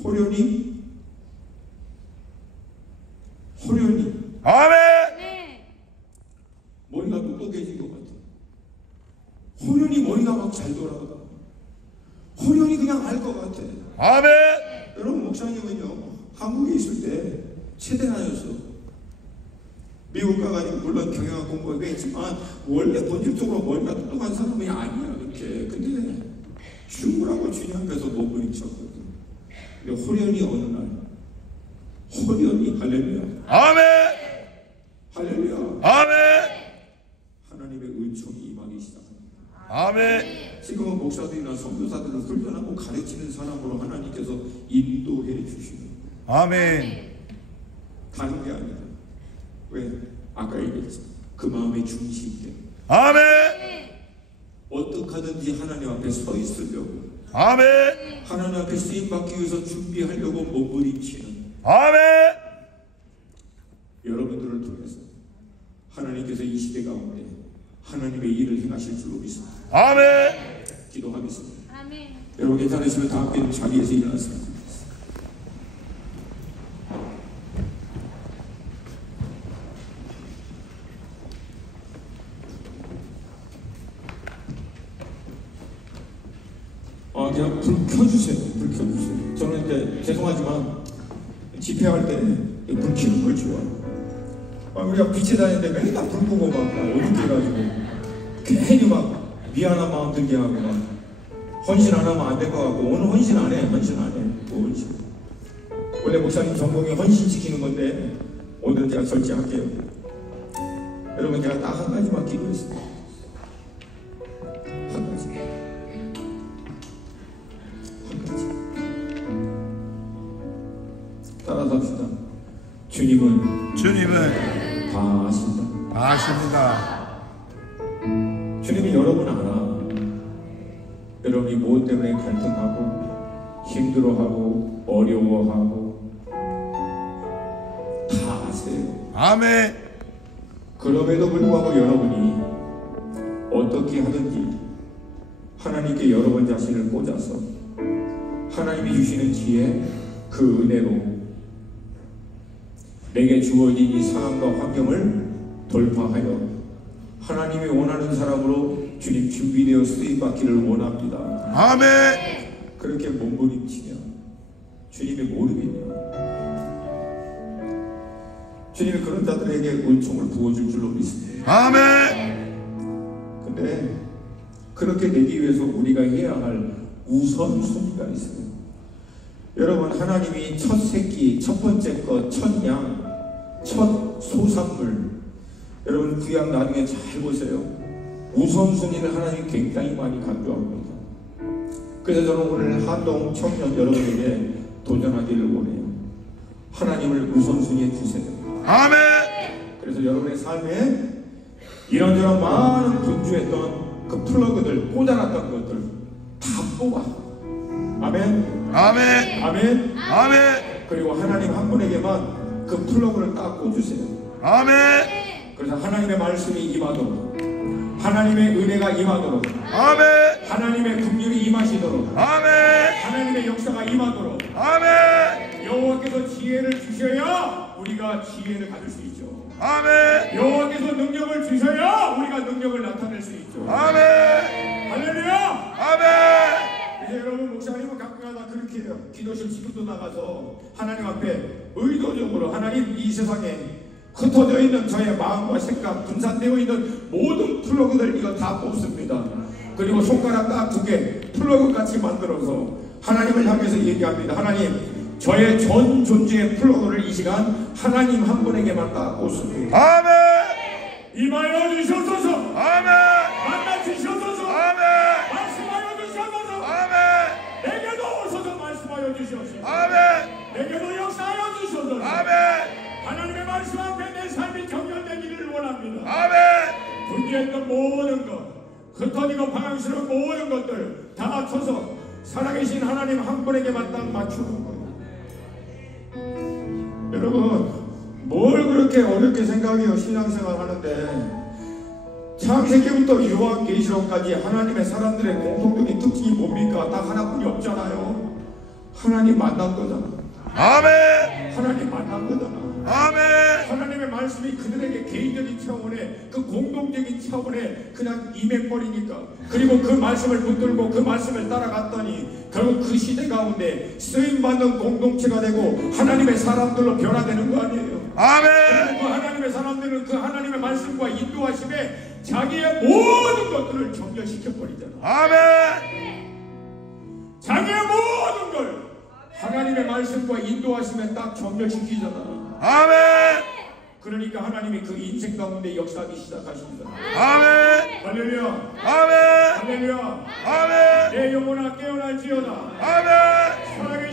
호련히 아멘. 머리가 똑똑해진 것 같아요. 호련히 머리가 막 잘 돌아가. 호련히 그냥 알 것 같아. 아멘. 여러분 목사님은요 한국에 있을 때 체대나였어. 미국 가가지고 물론 경영학 공부하고 했지만 원래 본질적으로 머리가 똑똑한 사람이 아니야 그렇게. 근데 죽으라고 주님 앞에서 몸부림쳤거든. 근데 호련히 어느 날 호련히 할렐루야 아멘. 할렐루야 아멘. 하나님의 은총이 임하기 시작합니다. 아멘. 지금은 목사들이나 선교사들을 훈련하고 가르치는 사람으로 하나님께서 인도해 주시는 아멘. 다른 게 아니라 왜? 아까 얘기했지. 그 마음의 중심 때문에 아멘. 어떻게 하든지 하나님 앞에 서 있으려고 아멘. 하나님 앞에 쓰임받기 위해서 준비하려고 몸부림치는 아멘. 여러분들을 통해서 하나님께서 이 시대 가운데 하나님의 일을 행하실 줄로 믿습니다. 아멘. 기도하겠습니다. 아멘. 여러분 괜찮으시면 다 함께 자리에서 일어났습니다. 그냥 불 켜주세요. 불 켜주세요. 저는 이제 죄송하지만 집회할 때 불 켜는 걸 좋아해요. 우리가 빛에 다니는데 맨날 불 끄고 막 어둡게 해가지고 괜히 막 미안한 마음 들게 하고 막 헌신 안 하면 안 될 것 같고 오늘 헌신 안 해. 헌신 안 해. 뭐 헌신. 원래 목사님 전공이 헌신 지키는 건데 오늘은 제가 절제할게요. 여러분 제가 딱 한 가지만 기도했습니다. 한 가지. 따라서 합시다. 주님은 다 아신다. 아십니다. 주님이 여러분 알아. 여러분이 무엇 때문에 갈등하고 힘들어하고 어려워하고 다 아세요. 아멘. 그럼에도 불구하고 여러분이 어떻게 하든지 하나님께 여러분 자신을 꽂아서 하나님이 주시는 지혜 그 은혜로 내게 주어진 이 상황과 환경을 돌파하여 하나님이 원하는 사람으로 주님 준비되어 쓰임받기를 원합니다. 아멘. 그렇게 몸부림치면 주님이 모르겠냐. 주님이 그런 자들에게 은총을 부어줄 줄로 믿습니다. 아멘. 근데 그렇게 되기 위해서 우리가 해야 할 우선순위가 있어요. 여러분 하나님이 첫 새끼, 첫 번째 것, 첫 양, 첫 소산물 여러분 구약 나중에 잘 보세요. 우선순위를 하나님이 굉장히 많이 강조합니다. 그래서 저는 오늘 한동 청년 여러분에게 도전하기를 원해요. 하나님을 우선순위에 주세요. 아멘. 그래서 여러분의 삶에 이런저런 많은 분주했던 그 플러그들 꽂아놨던 것들 다 뽑아. 아멘. 아멘. 아멘. 아멘. 그리고 하나님 한 분에게만 그 플러그를 딱 꽂으세요. 아멘. 그래서 하나님의 말씀이 임하도록 하나님의 은혜가 임하도록 아멘. 하나님의 긍휼이 임하시도록 아멘. 하나님의 역사가 임하도록 아멘. 여호와께서 지혜를 주셔야 우리가 지혜를 가질 수 있죠. 아멘. 여호와께서 능력을 주셔야 우리가 능력을 나타낼 수 있죠. 아멘. 할렐루야. 아멘. 이제 여러분 목사님은 가끔가다 그렇게 해요. 기도실 지금도 나가서 하나님 앞에 의도적으로 하나님 이 세상에 흩어져 있는 저의 마음과 생각, 분산되어 있는 모든 플러그들 이거 다 뽑습니다. 그리고 손가락 딱 2개 플러그 같이 만들어서 하나님을 향해서 얘기합니다. 하나님, 저의 전 존재의 플러그를 이 시간 하나님 한 분에게만 딱 꽂습니다. 아멘. 임하여 주시옵소서. 아멘. 만나 주시옵소서. 아멘. 말씀하여 주시옵소서. 아멘. 내게도 오셔서 말씀하여 주시옵소서. 아멘. 내게도 역사하여 주시옵소서. 아멘. 하나님의 말씀 앞에 내 삶이 정결되기를 원합니다. 아멘. 분리했던 모든 것, 흩어지고 방황스러운 모든 것들 다 합쳐서 살아계신 하나님 한 분에게만 딱 맞추는 거예요. 여러분, 뭘 그렇게 어렵게 생각해요? 신앙생활 하는데 창세기부터 요한계시록까지 하나님의 사람들의 공통적인 특징이 뭡니까? 딱 하나뿐이 없잖아요. 하나님 만난 거잖아. 아멘. 하나님 만난 거잖아. 아멘. 하나님의 말씀이 그들에게 개인적인 차원의 그 공동적인 차원의 그냥 임해버리니까, 그리고 그 말씀을 붙들고 그 말씀을 따라갔더니 결국 그 시대 가운데 쓰임받는 공동체가 되고 하나님의 사람들로 변화되는 거 아니에요. 아멘. 그 하나님의 사람들은 그 하나님의 말씀과 인도하심에 자기의 모든 것들을 정렬시켜버리잖아. 아멘. 자기의 모든 걸 하나님의 말씀과 인도하심에 딱 정렬시키잖아. 아멘. 그러니까 하나님이 그 인생 가운데 역사하기 시작하십니다. 아멘. 할렐루야. 아멘. 할렐루야. 아멘. 내 영혼아 깨어날지어다. 아멘. 사랑의